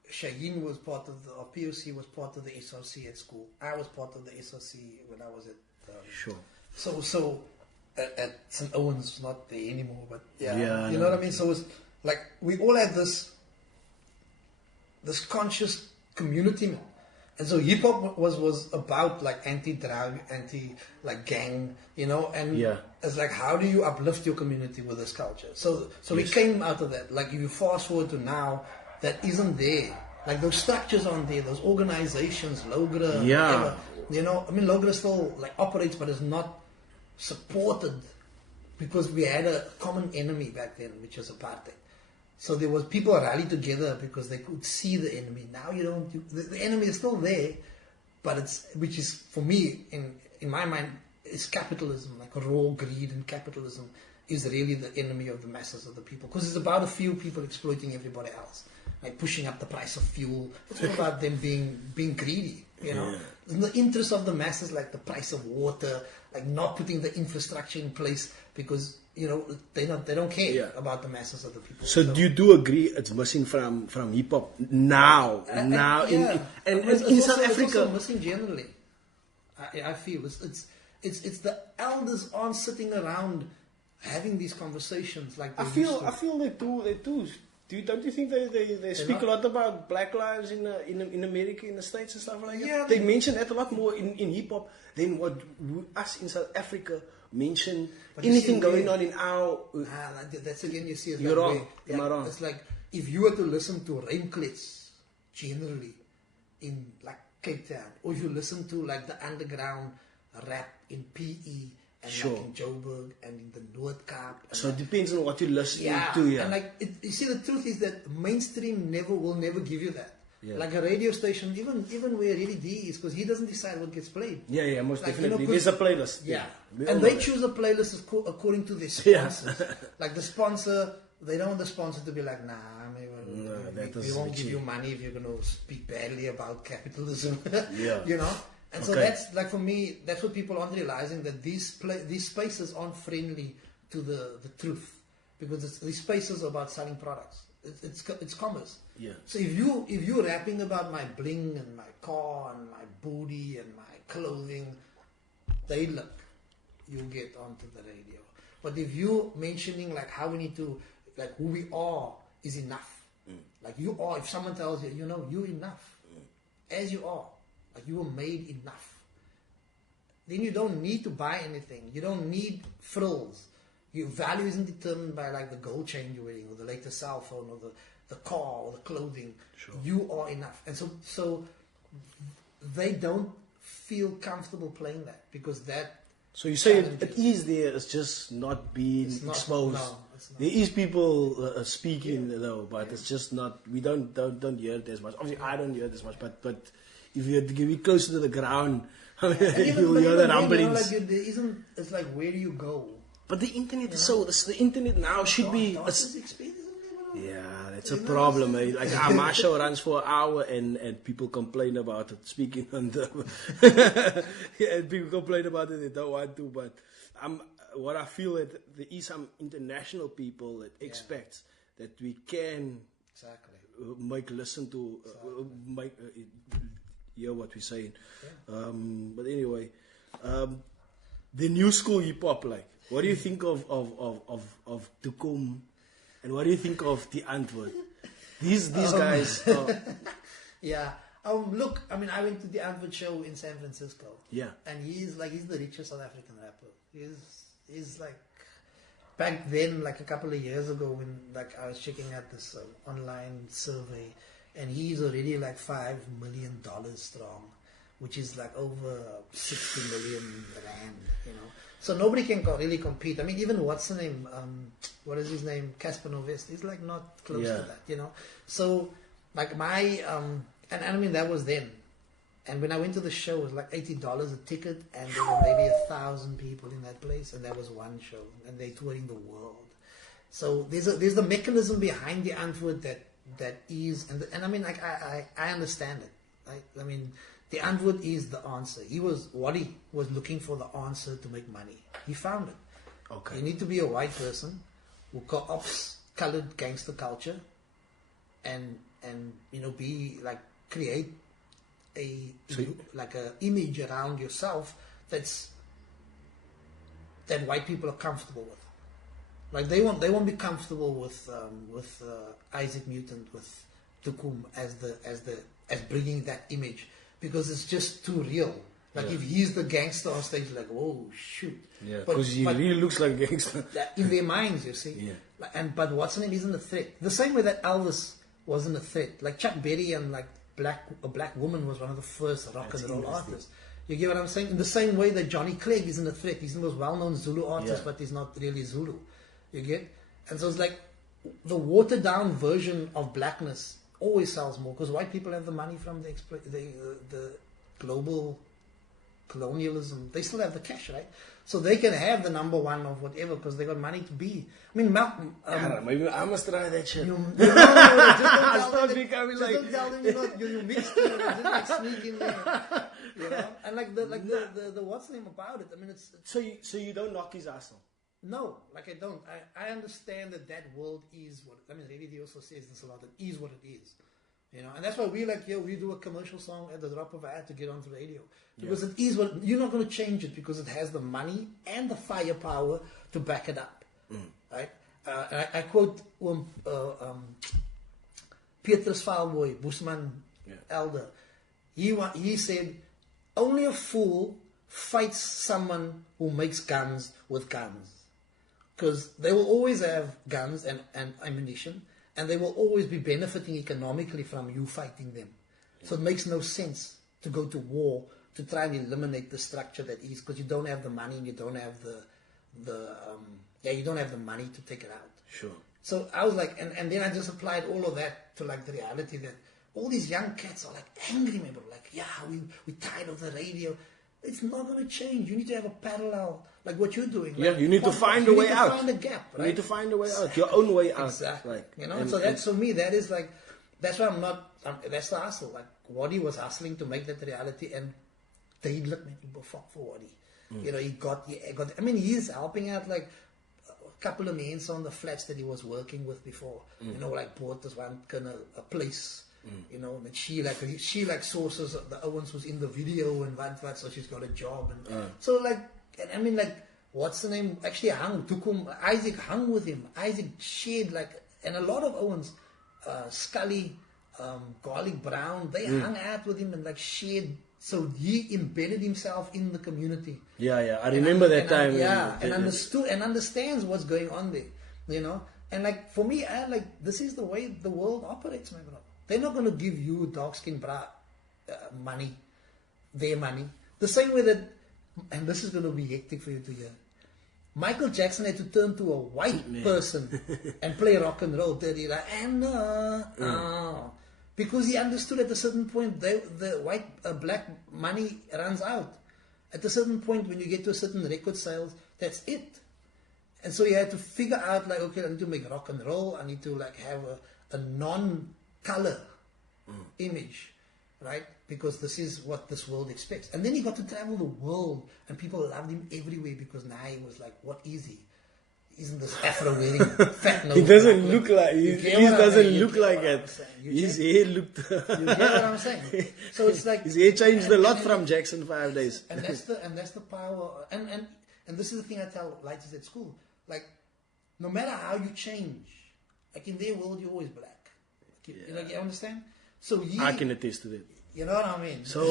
Shaheen was part of POC was part of the SRC at school. I was part of the SRC when I was at sure. So at St. Owen's, not there anymore, but you know what I mean? So it's like we all had this conscious community, man. And so hip hop was about like anti-drug, like gang, you know, and it's like how do you uplift your community with this culture? So we came out of that. Like if you fast forward to now, that isn't there. Like those structures aren't there, those organizations, Logra, whatever, you know, I mean Logra still like operates but is not supported because we had a common enemy back then, which was apartheid. So there was people rallied together because they could see the enemy. Now you don't. The enemy is still there, but which is for me in my mind is capitalism, like raw greed and capitalism is really the enemy of the masses of the people, because it's about a few people exploiting everybody else, like pushing up the price of fuel. It's all about them being greedy, you know. In the interest of the masses, like the price of water, like not putting the infrastructure in place, because you know they don't care about the masses of the people. So do you do agree it's missing from hip hop now in South Africa? It's also missing generally. I feel it's the elders aren't sitting around having these conversations like I feel they do. Don't you think they speak a lot about Black lives in America, in the States and stuff like that? Yeah, they mention that a lot more in hip hop than what us in South Africa mention. Anything going on in our. That's again, you see it. You're wrong. Yeah, Am I wrong? It's like if you were to listen to Rainklets generally in like Cape Town, or if you listen to like the underground rap in PE. And like in Joburg and in the Noord-Kaap. So it depends on what you're listening to. And like you see, the truth is that mainstream will never give you that. Yeah. Like a radio station, even where Really D is, because he doesn't decide what gets played. Yeah, most like, definitely. You know, there's a playlist. Yeah, and they choose a playlist according to their sponsors. Like the sponsor, they don't want the sponsor to be like, nah, we won't give you money if you're going to speak badly about capitalism. You know. And so that's like, for me, that's what people aren't realizing, that these spaces aren't friendly to the truth, because these spaces are about selling products. It's commerce. Yeah. So if you're rapping about my bling and my car and my booty and my clothing, you'll get onto the radio. But if you're mentioning like how we need to, like who we are is enough. Like you are. If someone tells you, you know, you're enough as you are. Like you were made enough. Then you don't need to buy anything. You don't need frills. Your value isn't determined by like the gold chain you're wearing, or the latest cell phone, or the car, or the clothing. Sure. You are enough. And so they don't feel comfortable playing that, because that. So you say it is there, it's just not being exposed. No, it's not. There is people speaking though, but it's just not. We don't hear it as much. Obviously, I don't hear it as much, but. If you get closer to the ground, you'll hear the rumblings. You know, like it's like, where do you go? But the internet is the internet now should be. Yeah, that's a problem. Eh? Like my show runs for an hour and people complain about it. Speaking on the, and people complain about it. They don't want to, but what I feel that there is some international people that expect that we can listen to hear what we're saying. But anyway, the new school hip hop, like, what do you think of Tukum, and what do you think of the Antwoord? These guys. Yeah. Look, I mean, I went to the Antwoord show in San Francisco. Yeah. And he's the richest South African rapper. He's like, back then, like a couple of years ago, when like I was checking out this online survey. And he's already like $5 million strong, which is like over 60 million rand, you know. So nobody can really compete. I mean, even what's the name? What is his name? Casper Novest. He's like not close to that, you know. So like and I mean that was then. And when I went to the show, it was like $80 a ticket, and there were maybe 1,000 people in that place, and that was one show, and they're touring the world. So there's the mechanism behind the Antwoord that is, and I mean, like I understand it. Right? I mean, the Antwoord is the answer. He was looking for the answer to make money. He found it. Okay. You need to be a white person who co-ops colored gangster culture, and you know, be like, create a image around yourself that white people are comfortable with. Like they won't be comfortable with Isaac Newton, with Tukum as bringing that image, because it's just too real. Like if he's the gangster on stage, like, oh shoot. Yeah, because he really looks like a gangster. In their minds, you see. Yeah. But what's name isn't a threat. The same way that Elvis wasn't a threat. Like Chuck Berry and like a black woman was one of the first rock and roll artists. You get what I'm saying? In the same way that Johnny Clegg isn't a threat. He's the most well-known Zulu artist, but he's not really Zulu. You get? And so it's like the watered-down version of blackness always sells more, because white people have the money from the global colonialism, they still have the cash, right? So they can have the number one of whatever because they got money to be. I mean, maybe I must try that shit. just Stop becoming like. don't tell them you mixed it, just like sneak in there, And like the what's the name about it? I mean, it's So you don't knock his ass. no, like I don't. I understand that world is what. I mean, Lady also says this a lot. That is what it is. And that's why we we do a commercial song at the drop of a hat to get onto the radio. Because it is what, you're not going to change it because it has the money and the firepower to back it up. Right? I quote Petrus Falboy, Bushman elder. He said, only a fool fights someone who makes guns with guns. Because they will always have guns and ammunition. And they will always be benefiting economically from you fighting them. So it makes no sense to go to war to try and eliminate the structure that is, because you don't have the money and you don't have you don't have the money to take it out. Sure. So I was like, and then I just applied all of that to like the reality that all these young cats are like angry, man, like, we're tired of the radio. It's not going to change. You need to have a parallel, like what you're doing. Yeah, you need to find a way out. You need to find a gap, right? You need to find a way out, your own way out. Exactly. Like, so that's for me, that is like, that's why that's the hustle. Like, Waddy was hustling to make that reality, and they look making fuck for Waddy. He got, I mean, he's helping out like a couple of Mense on the flats that he was working with before. Like bought this one kind of a place. And she sources the Owens who's in the video and what, so she's got a job and so like, I mean, like, what's the name? Actually, Isaac hung with him. Isaac shared like, and a lot of Owens, Scully, Garlic Brown, they hung out with him and like shared. So he embedded himself in the community. Yeah, I remember that time. And understood and understands what's going on there. And like for me, this is the way the world operates, my brother. They're not going to give you dark-skinned money, their money. The same way that, and this is going to be hectic for you to hear, Michael Jackson had to turn to a white person and play rock and roll. Because he understood at a certain point the black money runs out. At a certain point, when you get to a certain record sales, that's it. And so he had to figure out, like, okay, I need to make rock and roll. I need to like have a non-color image, right? Because this is what this world expects. And then he got to travel the world, and people loved him everywhere because now he was like, what is he? Isn't this Afro wearing fat nose? He doesn't look like his doesn't look like it. His hair looked. You get what I'm saying? So it's like his hair changed a lot from Jackson 5 days. And that's the power. And this is the thing I tell lighters at school. Like, no matter how you change, like in their world, you're always black. You understand? So I can attest to that. You know what I mean? So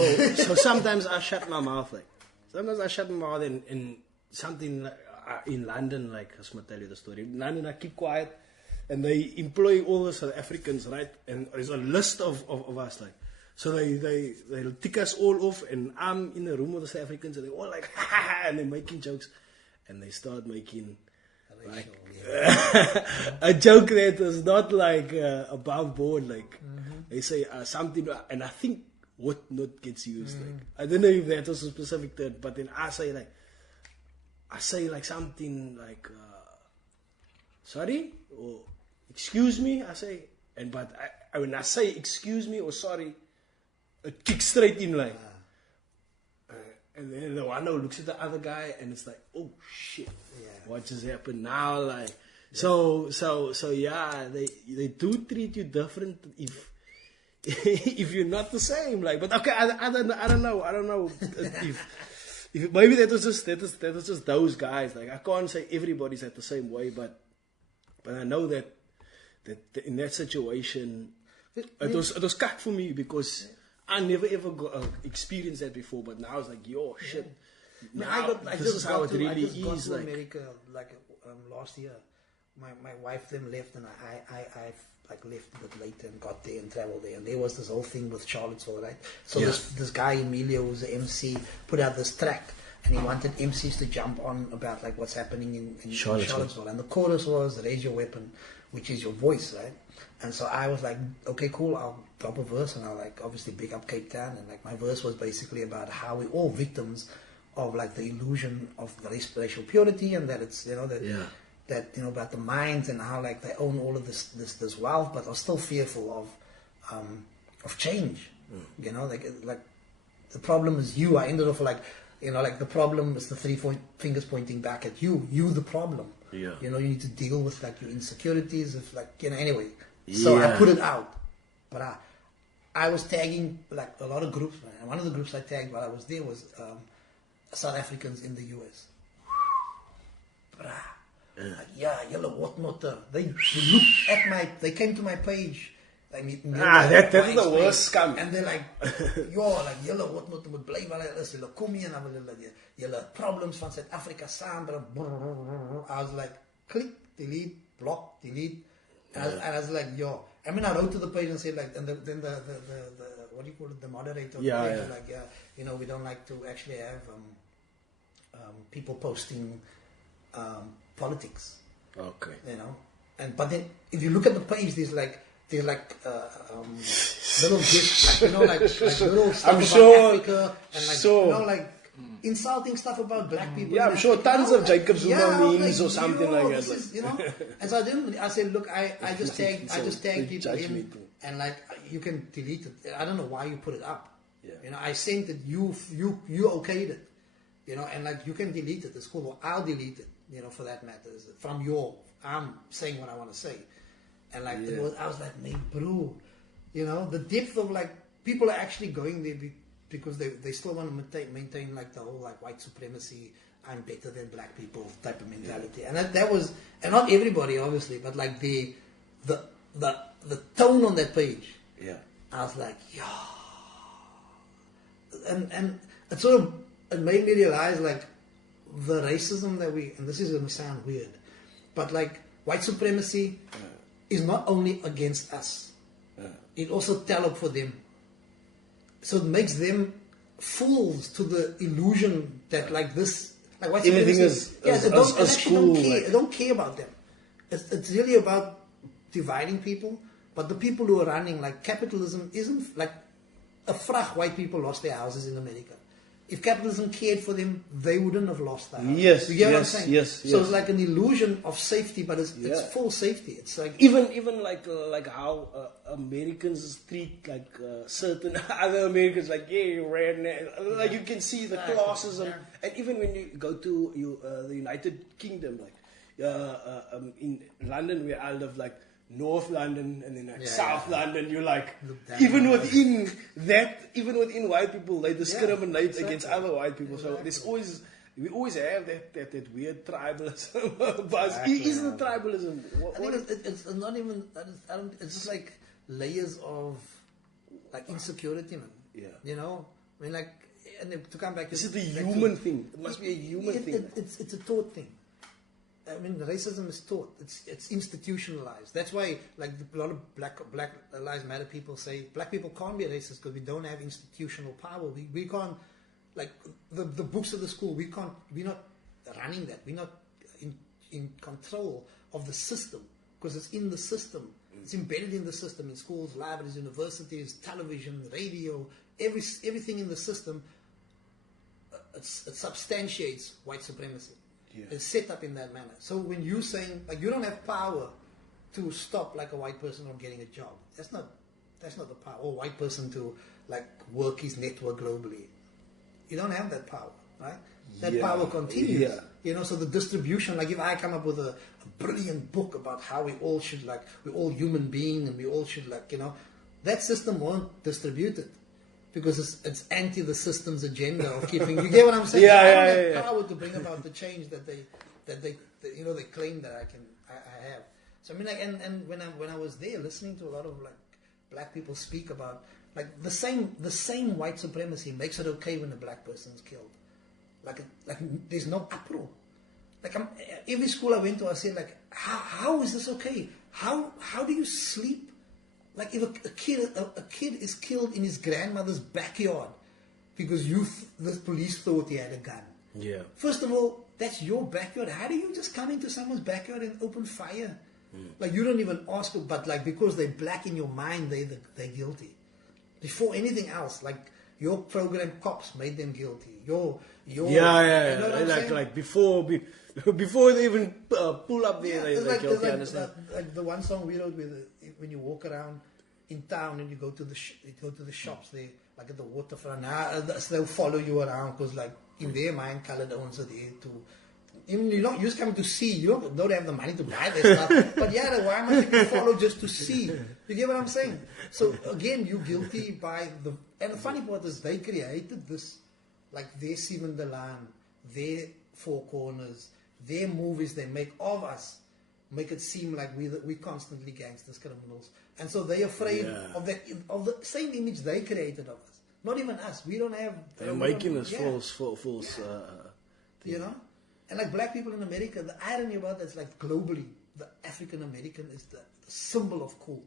sometimes I shut my mouth. Like sometimes I shut my mouth and something like, in London, like I must tell you the story. In London, I keep quiet, and they employ all the South Africans, right? And there's a list of us, like. So they tick us all off, and I'm in the room with the South Africans, and they're all like, ha ha ha, and they're making jokes, and they start making like a joke that is not like above board, like they say something, and I think what not gets used, like I don't know if that was a specific term, but then I say like something like sorry or excuse me, I say, but when I say excuse me or sorry, it kicks straight in like. And then the one who looks at the other guy and it's like, oh shit, what just happened now? Like, so yeah, they do treat you different if you're not the same. Like, but okay, I don't know if maybe that was just those guys. Like, I can't say everybody's at the same way, but I know that in that situation, it was cut for me because. I never ever experienced that before, but now it's like, yo, shit. Now, this is how it really is. I just got to America last year. My wife then left, and I left a bit later and got there and traveled there. And there was this whole thing with Charlottesville, right? So this guy Emile, who's the MC, put out this track, and he wanted MCs to jump on about like what's happening in Charlottesville. And the chorus was "Raise Your Weapon. which is your voice, right? And so I was like, okay, cool, I'll drop a verse, and I'll like obviously big up Cape Town, and like my verse was basically about how we're all victims of like the illusion of racial purity, and that it's, you know, that you know, about the minds and how like they own all of this wealth, but are still fearful of change. You know, like the problem is you. I ended off like, you know, like the problem is the fingers pointing back at you. You the problem. Yeah. You know, you need to deal with like your insecurities of like, you know, anyway. So I put it out. But I was tagging like a lot of groups, man. And one of the groups I tagged while I was there was South Africans in the US. Like, yeah, yellow, what not? They looked at they came to my page. That's the worst scam. And they're like, yo, like, yellow, wat moet bly waar hulle is, hulle kom hier en hulle problems van Suid-Afrika saam. I was like, click, delete, block, delete. And I was like, yo. I mean, I wrote to the page and said, like, and then the what do you call it, the moderator of the page was like, you know, we don't like to actually have people posting politics. Okay. You know, but then if you look at the page, there's like little gifts, you know, like little stuff about Africa, and like, you know, like insulting stuff about black people. Yeah, I'm sure tons of Jacob Zuma memes or something like that. Is, you know, and so I said, look, I just tagged people in, and like you can delete it. I don't know why you put it up. Yeah. You know, I sent it. You okayed it. You know, and like you can delete it. It's cool. Or I'll delete it. You know, for that matter, I'm saying what I want to say. And like I was like, man, bro, you know, the depth of like people are actually going there because they still want to maintain like the whole like white supremacy, I'm better than black people type of mentality. And that was, and not everybody obviously, but like the tone on that page. Yeah, I was like, yeah, and it sort of it made me realize like the racism that and this is going to sound weird, but like white supremacy. Is not only against us. It also tell up for them. So it makes them fools to the illusion that like this, like what everything is they don't care about them. It's really about dividing people. But the people who are running, like capitalism isn't like a frach white people lost their houses in America. If capitalism cared for them, they wouldn't have lost their houses. Yes, you get what I'm saying? Yes. So it's like an illusion of safety, but it's full safety. It's like even like how Americans treat like certain other Americans, like like you can see the classism, and even when you go to the United Kingdom, like in London where I live, like North London and then like South London, you're like, even within white people, they discriminate against other white people. So we always have that weird tribalism. But isn't tribalism? I think it's not even. It's just like layers of like insecurity, man. Yeah. You know, I mean, like, and to come back. This is the human thing. It must be a human thing. It's a taught thing. I mean, racism is taught. It's institutionalized. That's why, like, a lot of Black Lives Matter people say black people can't be racist because we don't have institutional power. We can't, like, the books of the school. We're not running that. We're not in control of the system because it's in the system. It's embedded in the system in schools, libraries, universities, television, radio, everything in the system. It substantiates white supremacy. Yeah. It's set up in that manner. So when you're saying like you don't have power to stop like a white person from getting a job, that's not the power. Or a white person to like work his network globally. You don't have that power, right? That power continues. Yeah. You know, so the distribution, like if I come up with a brilliant book about how we all should like we're all human beings and we all should like, you know, that system won't distribute it. Because it's anti the system's agenda of keeping. You get what I'm saying? I don't have power to bring about the change that they you know they claim that I have. So I mean, like, and when I was there listening to a lot of like black people speak about like the same white supremacy makes it okay when a black person is killed. Like there's no uproar. Like every school I went to, I said like, how is this okay? How do you sleep? Like if a kid is killed in his grandmother's backyard because the police thought he had a gun. Yeah. First of all, that's your backyard. How do you just come into someone's backyard and open fire? Like you don't even ask, but like because they're black in your mind, they're guilty. Before anything else, like your program cops made them guilty. Your You know what I'm saying? Like before they even pull up there, it's guilty. Understand? Like the one song we wrote with when you walk around in town and you go to the shops there, like at the waterfront. They'll follow you around because like in their mind, colored owns are there too. Even you're just coming to see. You don't have the money to buy their stuff. But yeah, why must you follow just to see? You get what I'm saying? So again, you're guilty by the. And the funny part is they created this, like their Simon Delan, their Four Corners, their movies they make of us, make it seem like we constantly gangsters, criminals, and so they're afraid of the same image they created of us. Not even us. We don't have. They're making us false. You know. And like black people in America, the irony about that is like globally, the African American is the symbol of cool.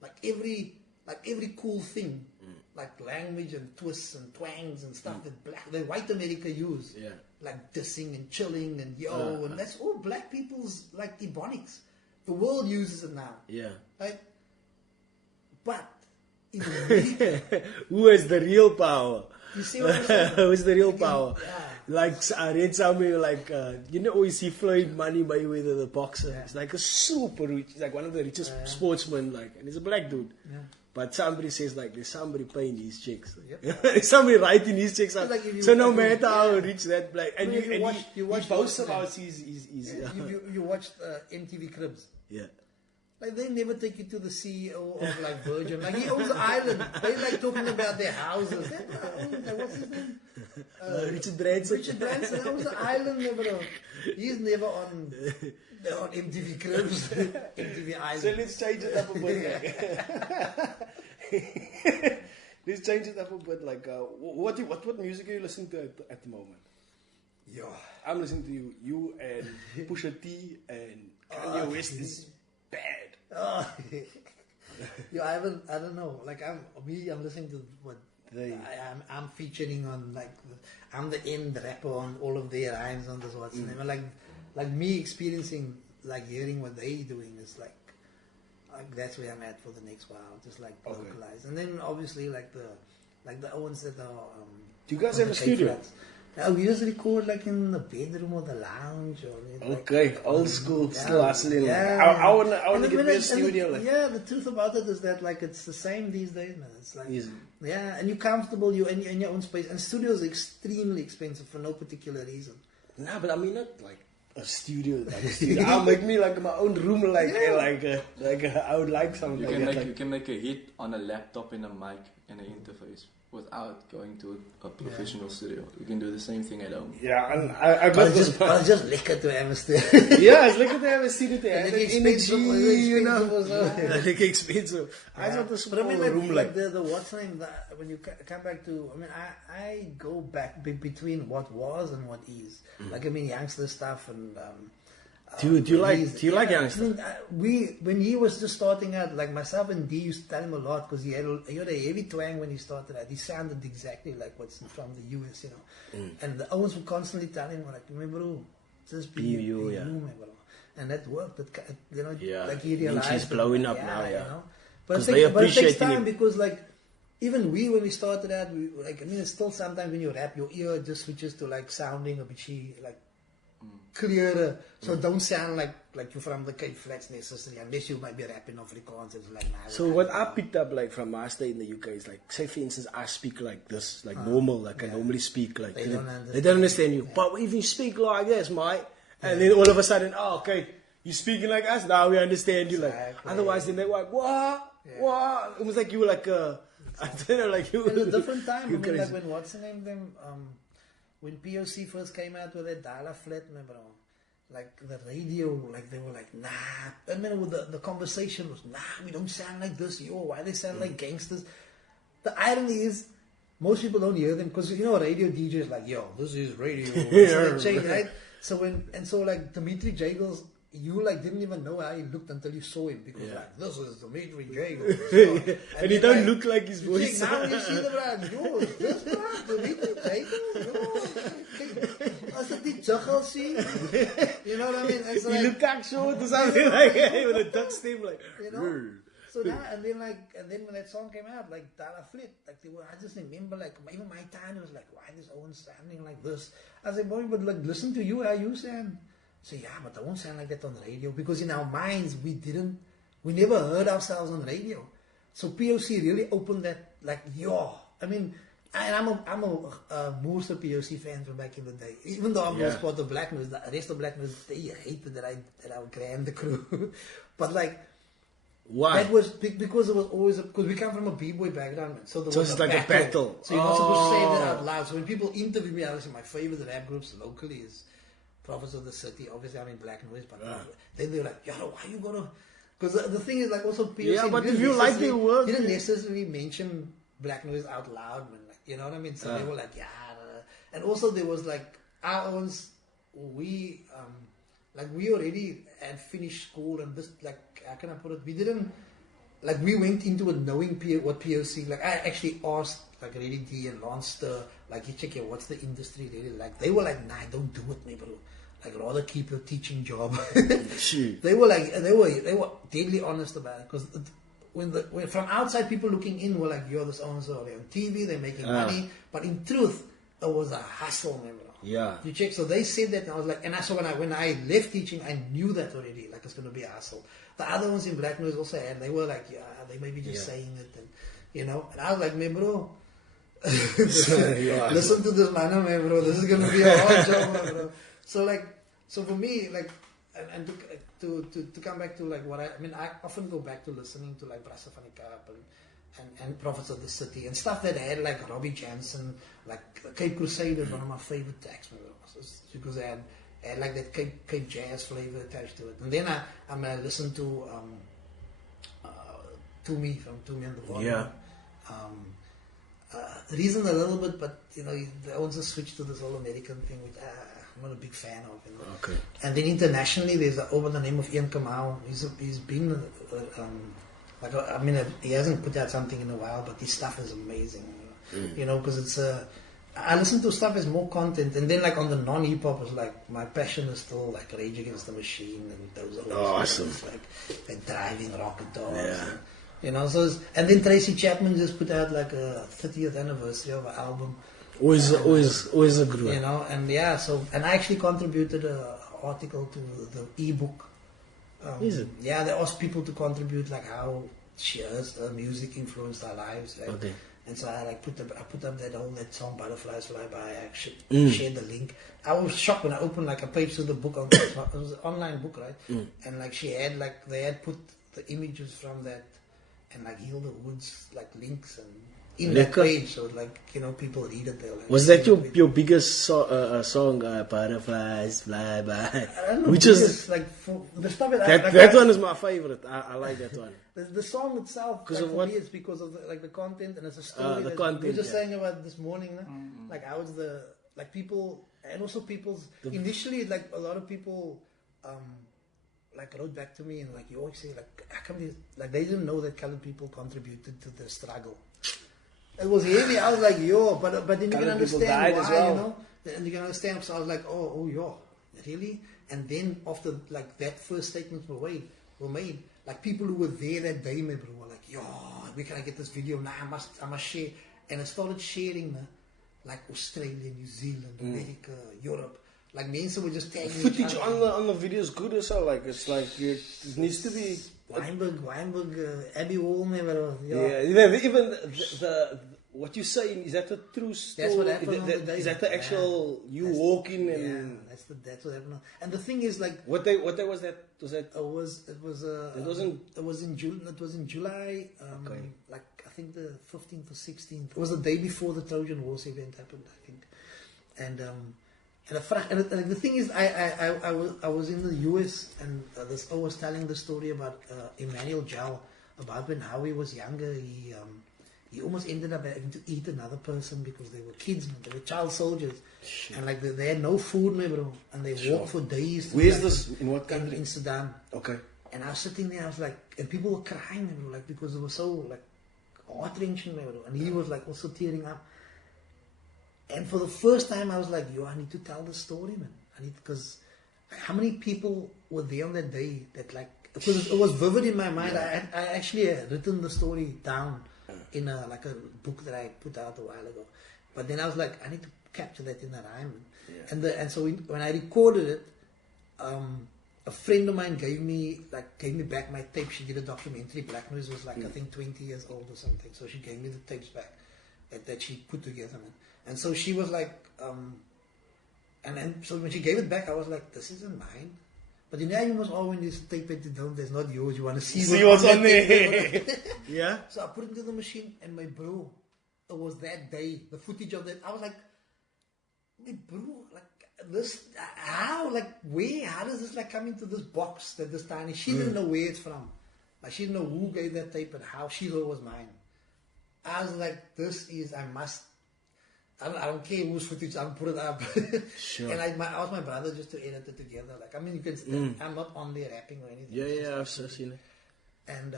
Like every cool thing, like language and twists and twangs and stuff that the white America use, like dissing and chilling and and that's all black people's like ebonics. The world uses it now. Yeah. Right? But in America, who has the real power? You see what I'm saying? Who's the real power? Like I read somewhere like you know always see Floyd Money Mayweather, the boxer. He's like a super rich, like one of the richest sportsmen, like, and he's a black dude. Yeah. But somebody says like there's somebody paying his checks. There's somebody writing his checks out. Like so no matter how rich that black and you boast about his you watched MTV Cribs. Yeah. Like they never take you to the CEO of like Virgin. Like he owns the island. They like talking about their houses. What's his name? Richard Branson. Richard Branson owns the island, bro. He's never on MTV Cribs, MTV Island. So let's change it up a bit. Let's change it up a bit. Like what music are you listening to at the moment? Yeah, I'm listening to you and Pusha T and Kanye West is bad. I don't know. Like I'm listening to what I'm featuring on. Like I'm the end rapper on all of their rhymes on this what's name. Like me experiencing, like hearing what they doing is like that's where I'm at for the next while. Just like localize, and then obviously like the ones that are. Do you guys have a studio? Flats. We just record like in the bedroom or the lounge or old school, still hustling. Yeah. I want to get me a studio. The truth about it is that like it's the same these days, man. It's like and you're comfortable. You're in your own space, and studios are extremely expensive for no particular reason. Nah, but I mean not like a studio. I'll make me like my own room, I would like something. You can make a hit on a laptop and a mic and an interface. Without going to a professional studio, you can do the same thing at home. Yeah, and I got this. But it's just lekker to have a studio. It's lekker to have a studio. To have energy, you know. Like expensive. I thought the small room like the what's name. When you come back to, I mean, I go back between what was and what is. Like I mean, youngster stuff and. Do you like youngster? I mean, when he was just starting out, like myself and D used to tell him a lot because he had a heavy twang when he started out. He sounded exactly like what's from the US, you know. And the Owens would constantly tell him, like, bro, just be you, man, bro. And that worked. Like he realized. He's blowing up now, You know? But it takes time because, like, even when we started out, it's still sometimes when you rap, your ear just switches to like sounding a bit like. Clearer, so don't sound like you're from the Cape Flats necessarily, unless you might be rapping Afrikaans. So what I picked up like from my stay in the UK is like, say for instance, I speak like this, like normal, like I normally speak, like they don't understand you. But if you speak like this, mate, and then all of a sudden, you speaking like us, now we understand you. Like otherwise, then they're like, what? It was like you were like I don't know, like you. In a different time, I mean, like when what's the name of them. When POC first came out with that dial-up flat, bro, like the radio, like they were like, nah. I mean, the conversation was, nah, we don't sound like this. Why they sound like gangsters? The irony is, most people don't hear them because radio DJs like, this is radio, right? So like Dimitri Jagels. You like didn't even know how he looked until you saw him because like this is Dimitri Jagels. And he don't look like his voice. Now you see the brand, this brand, Dimitri Jagels. as dit die juggle see, you know what I mean? It's You like, look back short or something like with a duck stem like. you know. So now and then when that song came out, like Dala Flit, like they were, I just remember like even my time was like, why this Owen sounding like this? I said, boy, but like listen to you, how you sound. So yeah, but I won't sound like that on the radio because in our minds we never heard ourselves on radio. So POC really opened that, like, I mean, and I'm a Moose POC fan from back in the day. Even though I'm not part of Black News, the rest of Black News, they hated that I grand the crew. But like, why? That was because it was always because we come from a b-boy background, man. So there was it's like a battle. So you're not supposed to say that out loud. So when people interview me, obviously my favorite rap groups locally is Prophets of the City. Obviously, I'm in Black Noise, but then they're like, "Yo, why you gonna?" Because the thing is, like, also POC. Yeah, but if you like the word, didn't necessarily mention Black Noise out loud, man. Like, you know what I mean? So they were like, "Yeah," and also there was like our own. We already had finished school and this, like, how can I put it? We didn't, like, we went into it knowing what POC, like, I actually asked, like, Reddy D and Lance, like, you check here, what's the industry really like? They were like, nah, don't do it, me, bro. Like, rather keep your teaching job. They were like, they were deadly honest about it, because when from outside people looking in were like, yo, this owns on TV, they're making money, but in truth, it was a hustle, man, bro. Yeah. You check. So they said that, and I was like, and I saw when I left teaching, I knew that already. Like, it's going to be a hustle. The other ones in Black Noise also had. They were like, yeah, they may be just saying it, and you know. And I was like, man, bro, listen to this man, man, bro. This is going to be a hard job, man, bro. So for me, like, and to come back to like what I mean, I often go back to listening to like Brasa van die Kaap and Prophets of the City and stuff that had like Robbie Jansen, like Cape Crusader, one of my favorite tracks, because they had like that Cape jazz flavor attached to it. And then I listened to Toomey from Toomey and the Volume. Yeah. The reason a little bit, but you know, I also switched to this whole American thing, which I'm not a big fan of. You know? Okay. And then internationally, there's over the name of Ian Kamau. He's been like, I mean, he hasn't put out something in a while, but his stuff is amazing. You know, because it's I listen to stuff as more content, and then like on the non-hip hop is like my passion is still like Rage Against the Machine and those awesome like driving rocket dogs. Yeah. And, you know, and then Tracy Chapman just put out like a 30th anniversary of an album. Always a good one. You know, and yeah, and I actually contributed an article to the ebook. Is it? Yeah, they asked people to contribute like how her music influenced our lives. Right? Okay. And so I put up that song Butterflies Fly By. I shared the link. I was shocked when I opened like a page to the book. It was an online book, right? And like they had put the images from that and like Hilda Wood's like links and in that page, so like, you know, people read it. Like, was that your biggest song, Butterflies Fly By? I don't know. Which is like the stuff that one is my favorite. I like that one. The song itself, like, for me, it's because of the content, and it's a story. The content. We were just saying about this morning, like how it's like people, and also initially, like a lot of people, like wrote back to me and like, you always say like, how come they didn't know that colored people contributed to the struggle. It was heavy. I was like, yo, but then you can understand why, you know, and you can understand. So I was like, oh, yo, really? And then after like that first statements were made, like people who were there that day, maybe were like, yo, where can I get this video now? I must share. And I started sharing like Australia, New Zealand, America, Europe. Like Mense were just tagging footage on the video is good as well. Like it's like it needs to be. Weinberg, Abbey Hall, never. Yeah, even the what you saying, is that a true story? That's what happened. Is that the actual walking and? Yeah, that's what happened. And the thing is, like, what day was that? Was that? It was in June. It was in July. Like I think the 15th or 16th. It was the day before the Trojan Horse event happened, I think. And the thing is, I was in the US, and I was telling the story about Emile Jal, about how he was younger. He almost ended up having to eat another person because they were kids, man. They were child soldiers, and like they had no food, man, bro, and they walked for days. Where's this? In what country? In Sudan. Okay. And I was sitting there, I was like, and people were crying, man, bro, like because it was so like heart-wrenching, man, bro. And he was like also tearing up. And for the first time, I was like, yo, I need to tell the story, man. Because how many people were there on that day that like, because it was vivid in my mind. I actually had written the story down in a book that I put out a while ago. But then I was like, I need to capture that in a rhyme. Yeah. And so when I recorded it, a friend of mine gave me back my tape. She did a documentary. Black Noise was like I think 20 years old or something. So she gave me the tapes back that she put together, man. And so she was like, and then so when she gave it back, I was like, this isn't mine. But you know, you must always use tape it down. There's not yours. You want to see what's on there. Yeah. So I put it into the machine, and my bro, it was that day, the footage of that. I was like, my bro, like this, how, like where? How does this like come into this box that this tiny? She didn't know where it's from. Like she didn't know who gave that tape and how. She thought it was mine. I was like, this is, I don't care whose footage, I'll put it up. Sure. And I asked my brother just to edit it together. Like, I mean, you can still, I'm not on there rapping or anything. Yeah, I've seen it. And,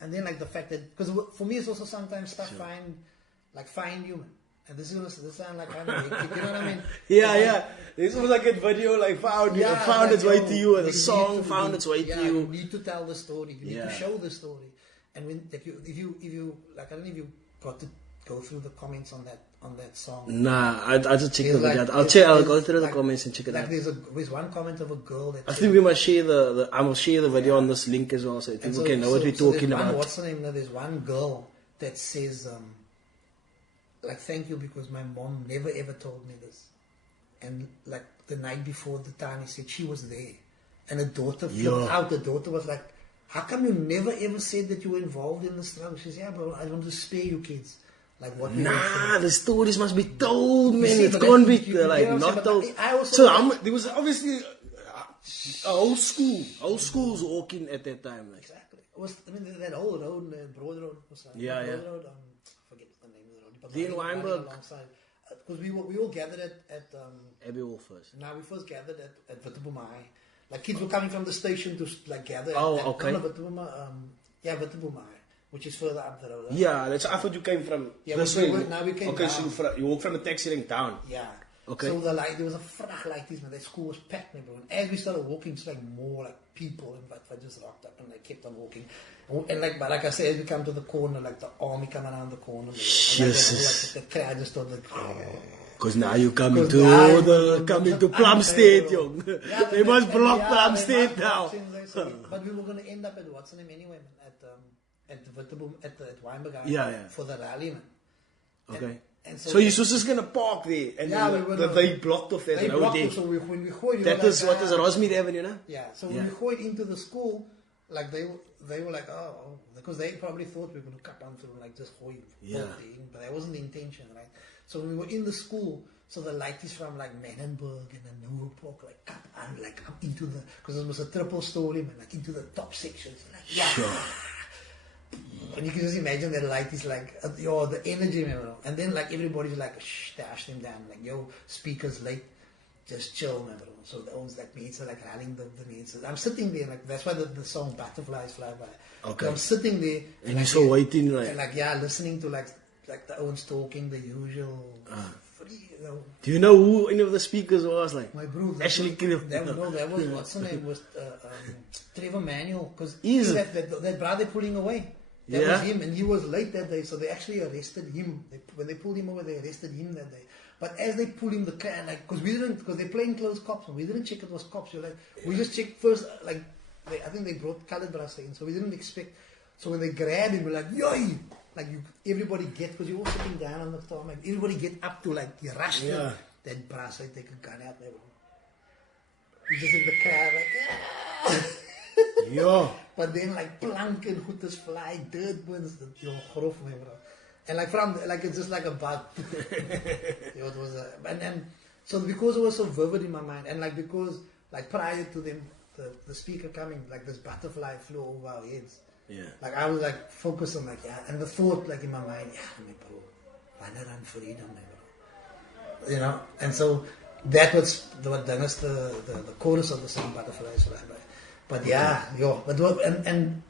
and then like the fact that, because for me it's also sometimes stuff find you, man. And this sound like I'm hectic, you know what I mean? Yeah. This was like a video, like found its way to you, and the song found its way to you. You need to tell the story. You need to show the story. And when if you like, I don't know if you got to go through the comments on that song. Nah, I just check the video. I'll go through the comments and check it out. There's one comment of a girl that I think we must share I will share the video on this link as well, so people can know what we're talking about. What's her name? There's one girl that says, like, thank you because my mom never ever told me this. And like the night before the time, he said she was there, and the daughter flipped out. The daughter was like, how come you never ever said that you were involved in the struggle? She said, yeah, bro, I want to spare you kids. Like what? Nah, the stories must be told, man. It can't be not told. There was obviously a whole schools walking at that time. Like. Exactly. It was, I mean, that whole road, Broad Road. Yeah. Road, forget the name of the road. The in Weinberg. Because we all gathered at Abbey Hall first. No, we first gathered at Witterbomai. Like kids were coming from the station to like gather. Okay. Witterbomai, which is further up the road. Right? Yeah, that's. I thought you came from this way. Now we came. Okay, down. so you walk from the taxi rank down. Yeah. Okay. So there was a frag like this, man. That school was packed, man, bro. And as we started walking, it's like more like people, and I just rocked up and I kept on walking. And but like I said, as we come to the corner, like the army coming around the corner, and the crowd just started. Because now you coming to Plumstead, young. They must block Plumstead now. But we were going to end up at what's the name anyway, man? At Weinberg for the rally, man. Okay. And so your sister's going to park there, and they blocked off that road there. So when we gooid, that is what is Rosemead Avenue, no? Yeah. So when we gooid into the school, like they were like, oh, because they probably thought we were going to cut down through and like just gooid. Yeah. But that wasn't the intention, right? So when we were in the school, so the light is from like Menenberg and the New Park, like up into the, because it was a triple story, man, like into the top sections, like Sure. And you can just imagine that light is like, the energy, man. And then like everybody's like, shh, dash them down, like, yo, speakers late, just chill, man. So those like mates are like rallying the mates. I'm sitting there, like that's why the song Butterflies Fly By. Okay. I'm sitting there, and you're so waiting, like, and listening to like the ones talking, the usual. Do you know who any of the speakers was? Like my bro, actually, that was what's the name was Trevor Manuel, because that brother pulling away. That was him, and he was late that day, so they actually arrested him. When they pulled him over, they arrested him that day. But as they pulled him, the car, like, because they're plainclothes cops, and we didn't check it was cops. We just checked first, like, I think they brought colored brass in, so we didn't expect. So when they grabbed him, we're like, yoy! Like, everybody get, because you're all sitting down on the tarmac, everybody get up to, like, you rush to that brass, I take a gun out there. We just in the car, like, yeah. But then, like, plank and gooders fly, dirt burns, your grof, bro. And, like, it's just like a bug. It was and so because it was so vivid in my mind, and, like, because, like, prior to them, the speaker coming, like, this butterfly flew over our heads. Yeah. Like, I was, like, focused on, like, and the thought, like, in my mind, my bro, wanna run freedom, my bro. You know? And so, that was what done us the chorus of the song Butterflies Fly By. But and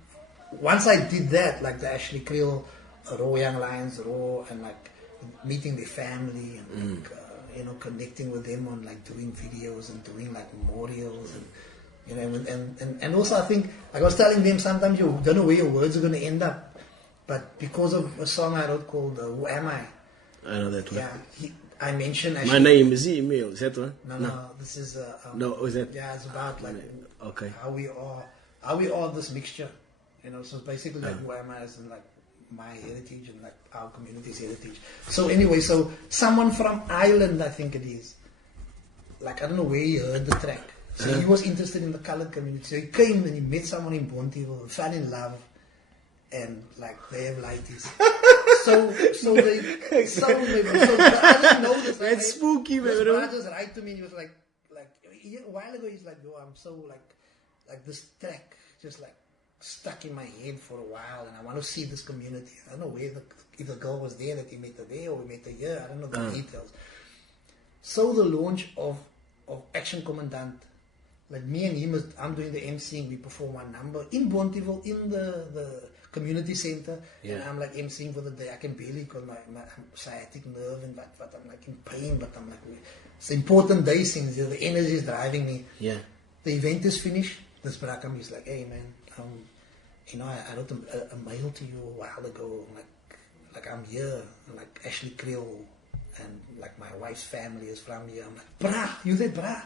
once I did that, like the Ashley Creel, Raw Young Lions, Raw, and like meeting their family and like, you know, connecting with them on like doing videos and doing like memorials and you know, and also I think, like I was telling them, sometimes you don't know where your words are going to end up, but because of a song I wrote called Who Am I? I know that one. Yeah, I mentioned My name is Emile. Is that one? No, this is no, is that? yeah, it's about like okay, how we are this mixture, you know. So basically, like who am I as in like my heritage and like our community's heritage. So anyway, so someone from Ireland, I think it is, like I don't know where he heard the track. So he was interested in the colored community. So he came and he met someone in Bonteheuwel, fell in love, and like they have lighties. So I didn't know this. Like, that's spooky, man. This brother just write to me and he was like a while ago he's like, yo, I'm so like this track just like stuck in my head for a while and I want to see this community. I don't know where if the girl was there that he met her there or we met her here. I don't know the details. So the launch of Action Commandant, like me and him, I'm doing the MCing, we perform one number in Bonteheuwel in the community center, and I'm like MCing for the day. I can barely because my sciatic nerve and but I'm like in pain, but I'm like, it's important day since the energy is driving me. Yeah. The event is finished. This Brakam is like, hey man, you know, I wrote a mail to you a while ago, like I'm here, I'm like Ashley Krill, and like my wife's family is from here. I'm like, brah, you there, brah?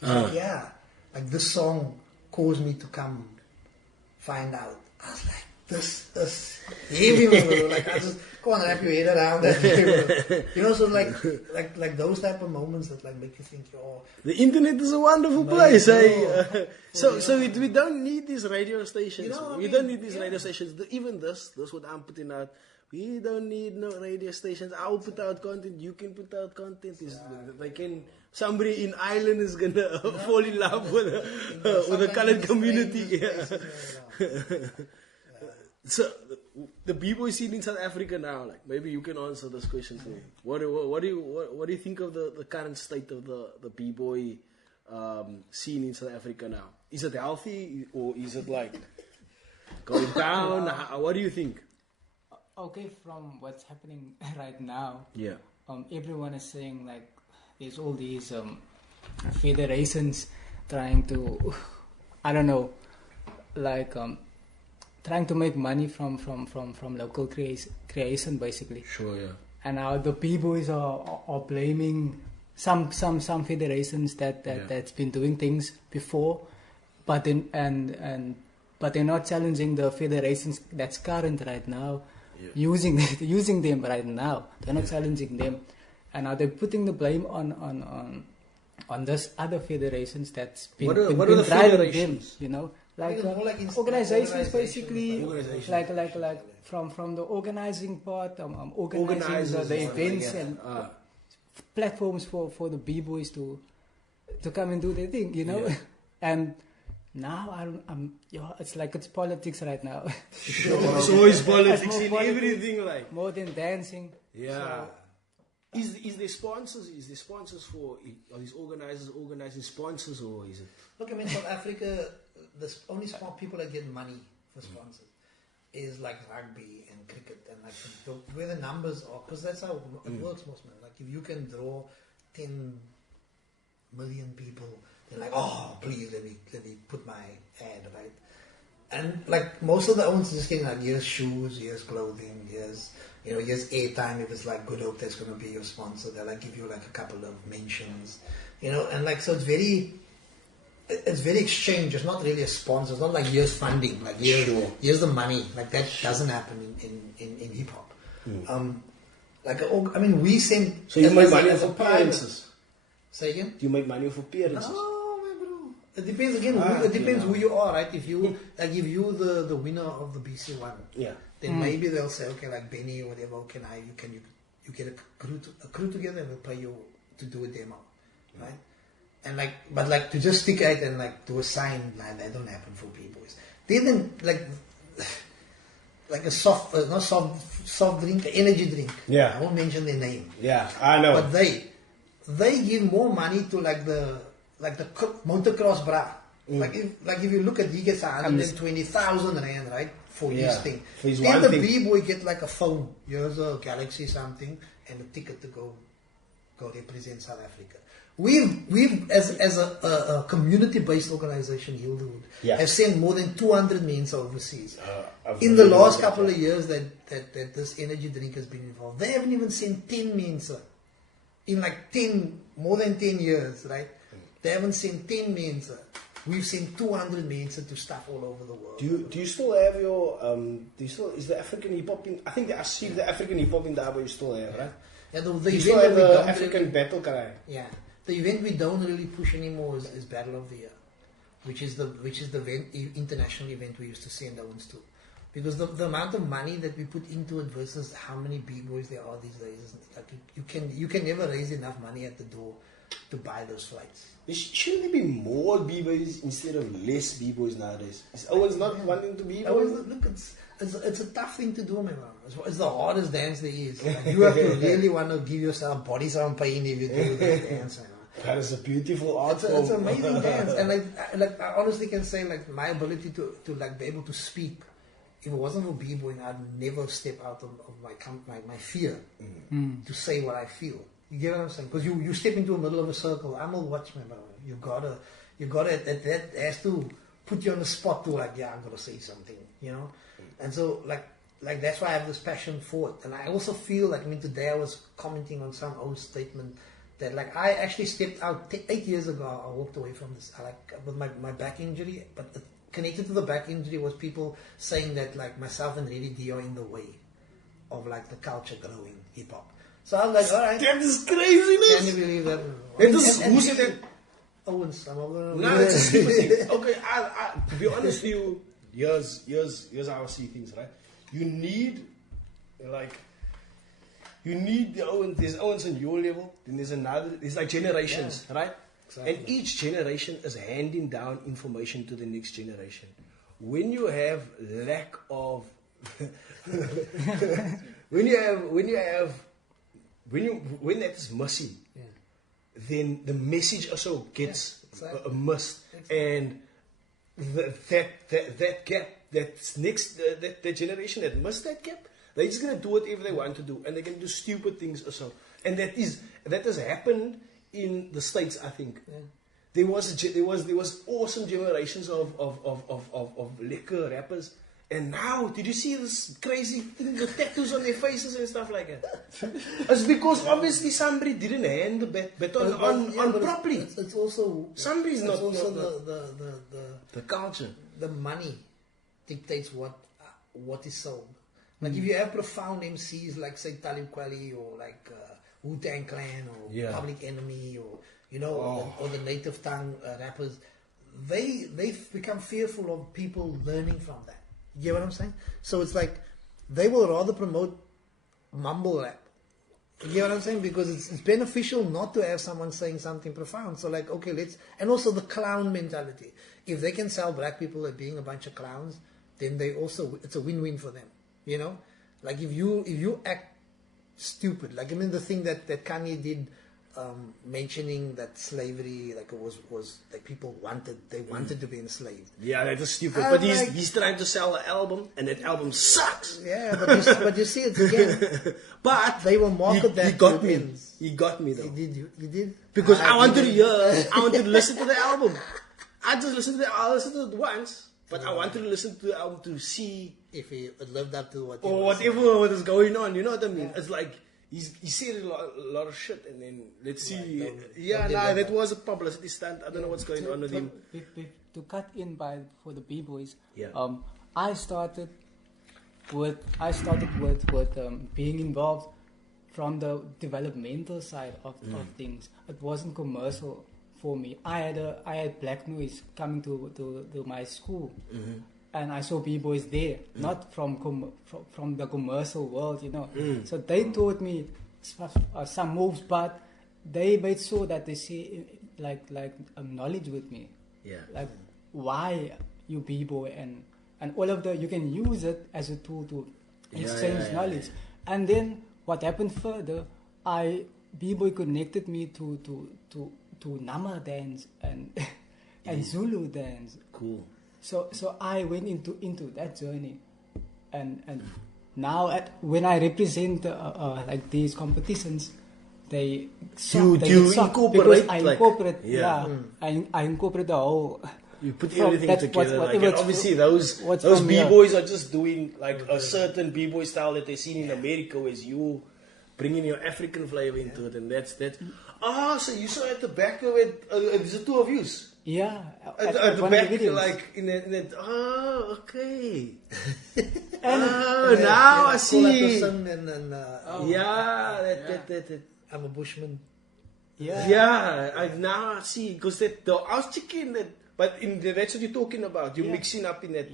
Like, yeah. Like this song caused me to come find out. I was like, this is heavy, man. Like I just go on, wrap your head around that. You know, so like those type of moments that like make you think, oh, the internet is a wonderful place, eh? So we don't need these radio stations. You know we don't need these radio stations. Even this what I'm putting out. We don't need no radio stations. I'll put out content. You can put out content. They can. Somebody in Ireland is gonna fall in love with the colored community. So the b-boy scene in South Africa now, like maybe you can answer this question for me. What do you think of the current state of the b-boy scene in South Africa now? Is it healthy or is it like going down? What do you think? Okay, from what's happening right now, yeah, everyone is saying like there's all these federations trying to, I don't know, like trying to make money from local creation basically. Sure, yeah. And now the b-boys are blaming some federations that's been doing things before, but but they're not challenging the federations that's current right now. Yeah. Using them right now, they're not challenging them, and now they're putting the blame on this other federations that's been, what are been the driving federations? them, you know, like organizations basically, like from the organizing part, organizing the events and platforms for the b-boys to come and do their thing, you know, and. Now it's like it's politics right now. Sure. It's always politics in everything, like more than dancing. Yeah. So, is there sponsors? Is there sponsors for? Are these organizers organizing sponsors, or is it? Look, I mean, South Africa, the only people that get money for sponsors is like rugby and cricket, and like where the numbers are, because that's how it works, most men. Like if you can draw 10 million people. They're like, oh, please let me put my ad, right? And like most of the owners are just getting like, here's shoes, here's clothing, here's airtime. If it's like Good Hope, that's going to be your sponsor. They'll like give you like a couple of mentions, you know, and like so it's very exchange. It's not really a sponsor. It's not like here's funding, like here's the money. Like that doesn't happen in hip hop. I mean, we send. So you make money off appearances. Say again? Do you make money off appearances? No, man, bro. It depends again. It depends who you are, right? If you the winner of the BC one, then maybe they'll say, okay, like Benny or whatever, you get a crew together and we'll pay you to do a demo, right? And like, but like to just stick out and like do a sign, like that don't happen for b-boys. Then like a soft drink, energy drink. Yeah. I won't mention their name. Yeah, I know. But they give more money to like the motocross bra. Like if you look at, he gets 120,000 rand, right, for his thing. Then the b-boy get like a phone. Here's a Galaxy something, and a ticket to go represent South Africa. We've as a community-based organization, Hilderwood, have sent more than 200 Mense overseas. In the last couple of years that this energy drink has been involved, they haven't even sent 10 Mense in like more than 10 years, right? They haven't sent 10 Mense. We've sent 200 Mense to stuff all over the world. Do you still have your is the African hip hop in? I think I see the African hip hop in the you still have, right? Yeah, the you event still have we the don't African really, battle cry. Yeah, the event we don't really push anymore is Battle of the Year, which is the international event we used to send Owens to, because the amount of money that we put into it versus how many b-boys there are these days is like you can never raise enough money at the door to buy those flights. Shouldn't there be more b-boys instead of less b-boys nowadays? Is Owens not wanting to be b-boys? Look, it's a tough thing to do, man. It's the hardest dance there is. Like, you have to really want to give yourself body some pain if you do that dance. Man. That is a beautiful art form. It's an amazing dance, and like I honestly can say, like my ability to like be able to speak, if it wasn't for b-boying, I'd never step out of my fear to say what I feel. You get what I'm saying? Because you step into the middle of a circle. I'm a watchman, bro. You gotta that has to put you on the spot to like, yeah, I'm gonna say something, you know. And so like that's why I have this passion for it. And I also feel like, I mean, today I was commenting on some old statement that like I actually stepped out 8 years ago. I walked away from this with my back injury, but connected to the back injury was people saying that like myself and Reddy D are in the way of like the culture growing hip hop. So I was like, all right. That is craziness. Can you believe that? Who said that? Owens. No, it's a stupid thing. Okay, I to be honest with you, here's how I see things, right? You need the Owens. There's Owens on your level, then there's like generations, right? Exactly. And each generation is handing down information to the next generation. When you have lack of when that is missing, then the message also gets missed, and that gap, that generation that missed that gap, they're just gonna do whatever they want to do, and they're gonna do stupid things also, and that has happened in the States. I think there was awesome generations of liquor rappers. And now, did you see this crazy thing, the tattoos on their faces and stuff like that? It's because obviously somebody didn't hand the baton on properly. It's also somebody's not also the culture. The money dictates what is sold. Like if you have profound MCs like say Talib Kweli or like Wu-Tang Clan or Public Enemy or or the native tongue rappers, they've become fearful of people learning from that. You get what I'm saying? So it's like they will rather promote mumble rap. You get what I'm saying? Because it's beneficial not to have someone saying something profound. So like, okay, and also the clown mentality. If they can sell black people as being a bunch of clowns, then it's a win-win for them. You know? Like if you act stupid, like I mean the thing that Kanye did, mentioning that slavery, like it was like people wanted to be enslaved. Yeah, that is stupid. But he's trying to sell an album, and that album sucks. Yeah, but you see it again. But they will market that. He got me. He got me though. You did? Because I wanted to listen to the album. I listen to it once, but I wanted to listen to the album to see if it lived up to what whatever was going on. You know what I mean? It's like. He said a lot of shit, and then let's see. That was a publicity stunt. I don't know what's going on with him. To cut in for the b-boys, I started with being involved from the developmental side of things. It wasn't commercial for me. I had Black Noise coming to my school. Mm-hmm. And I saw b-boys there, not from the commercial world, you know. So they taught me some moves, but they made sure that they see like knowledge with me. Yeah. Like why you b-boy and all of you can use it as a tool to exchange knowledge. Yeah. And then what happened further, b-boy connected me to Nama dance and Zulu dance. Cool. So I went into that journey, and now when I represent like these competitions, they Do you shock incorporate, because I like- incorporate Yeah. I incorporate the whole. You put From- everything that's together. what's- Like, and what's- obviously, those what's from here. b-boys are just doing like a certain b-boy style that they seen in America, whereas you bringing your African flavor into it, and that's. Ah, so you saw at the back of it. There's the two of yous. Yeah, At the one of back, the videos. like in that. Oh, okay. And Now I Call see. Patterson and Yeah, that. I'm a Bushman. Yeah, now I see because I was checking that, but that's what you're talking about. You're mixing up in that.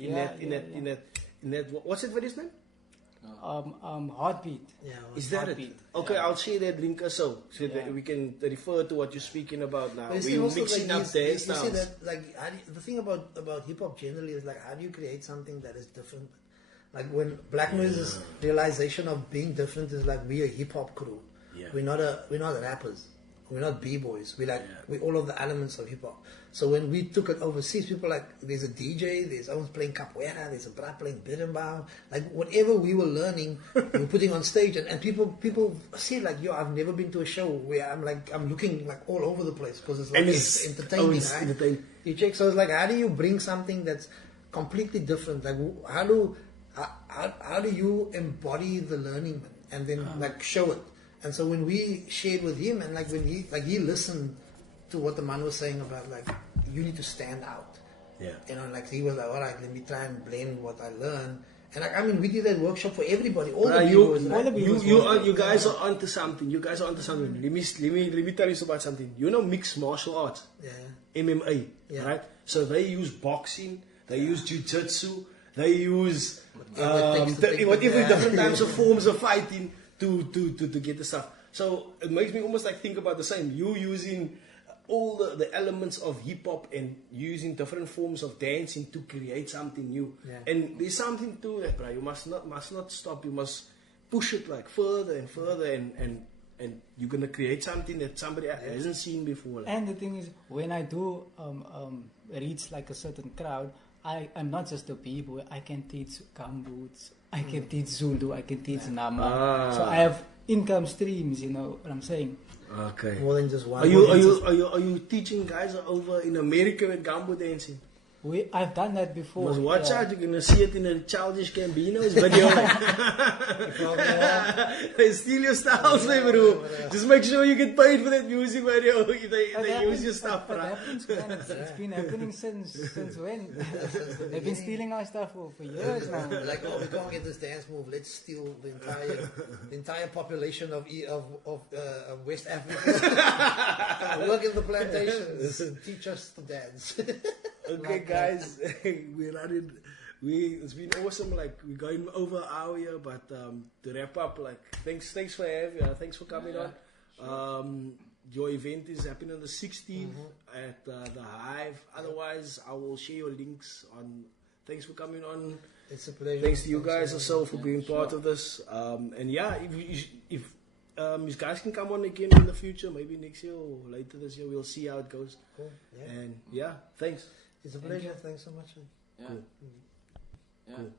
What's that video's name? Heartbeat. Yeah. Is that it? Heartbeat. Okay, I'll share that link also, so that we can refer to what you're speaking about now. But you see, We're also, mixing like, up dance you see styles. that, like, the thing about hip hop generally is like, how do you create something that is different? Like when Black Noise's realization of being different is like, we're a hip hop crew. Yeah. We're not rappers. We're not b-boys. We're all of the elements of hip hop. So when we took it overseas, people like, there's a DJ, there's someone playing capoeira, there's a bra playing berimbau. Like whatever we were learning, we were putting on stage, and people see like, yo, I've never been to a show where I'm looking like all over the place because it's like And it's entertaining, it's right? entertaining. You check, so it's like, how do you bring something that's completely different? Like how do you embody the learning and then like show it? And so when we shared with him, and like when he listened to what the man was saying about like, you need to stand out. Yeah. You know, like he was like, all right, let me try and blend what I learned. And like, I mean, we did that workship for everybody, all the viewers, right? You guys are onto something. You guys are onto something. Let me tell you about something. You know, mixed martial arts. Yeah. MMA, Yeah. right? So they use boxing, they use jiu-jitsu, they use whatever different types of forms of fighting to get the stuff. So it makes me almost like think about the same. You using all the elements of hip hop and using different forms of dancing to create something new. Yeah. And there's something to that, bro. You must not stop. You must push it like further and further, and you're gonna create something that somebody hasn't seen before. Like. And the thing is, when I do reach like a certain crowd, I'm not just a b-boy. I can teach gumboots, I can teach Zulu, I can teach Nama. So I have income streams. You know what I'm saying? Okay. More than just one. Are you teaching guys over in America with gumbo dancing? I've done that before. Must watch yeah. out, you're gonna see it in a Childish Gambino's video. They steal your styles, bro. Just make sure you get paid for that music video. They use your stuff, It bro. happens, man. It's been happening since when? They've been stealing our stuff for years now. Like, oh, we can't get this dance move. Let's steal the entire population of West Africa. Work in the plantations. Teach us to dance. Okay, guys, we're running. It's been awesome. Like we're going over an hour here, but to wrap up, like thanks for having, thanks for coming on. Your event is happening on the 16th at the Hive. Otherwise, I will share your links on. Thanks for coming on. It's a pleasure. Thanks to you guys also for being part of this. And yeah, if you guys can come on again in the future, maybe next year or later this year, we'll see how it goes. Cool. Yeah. And yeah, thanks. It's a pleasure. Thanks so much. Yeah. Cool. Yeah. Cool.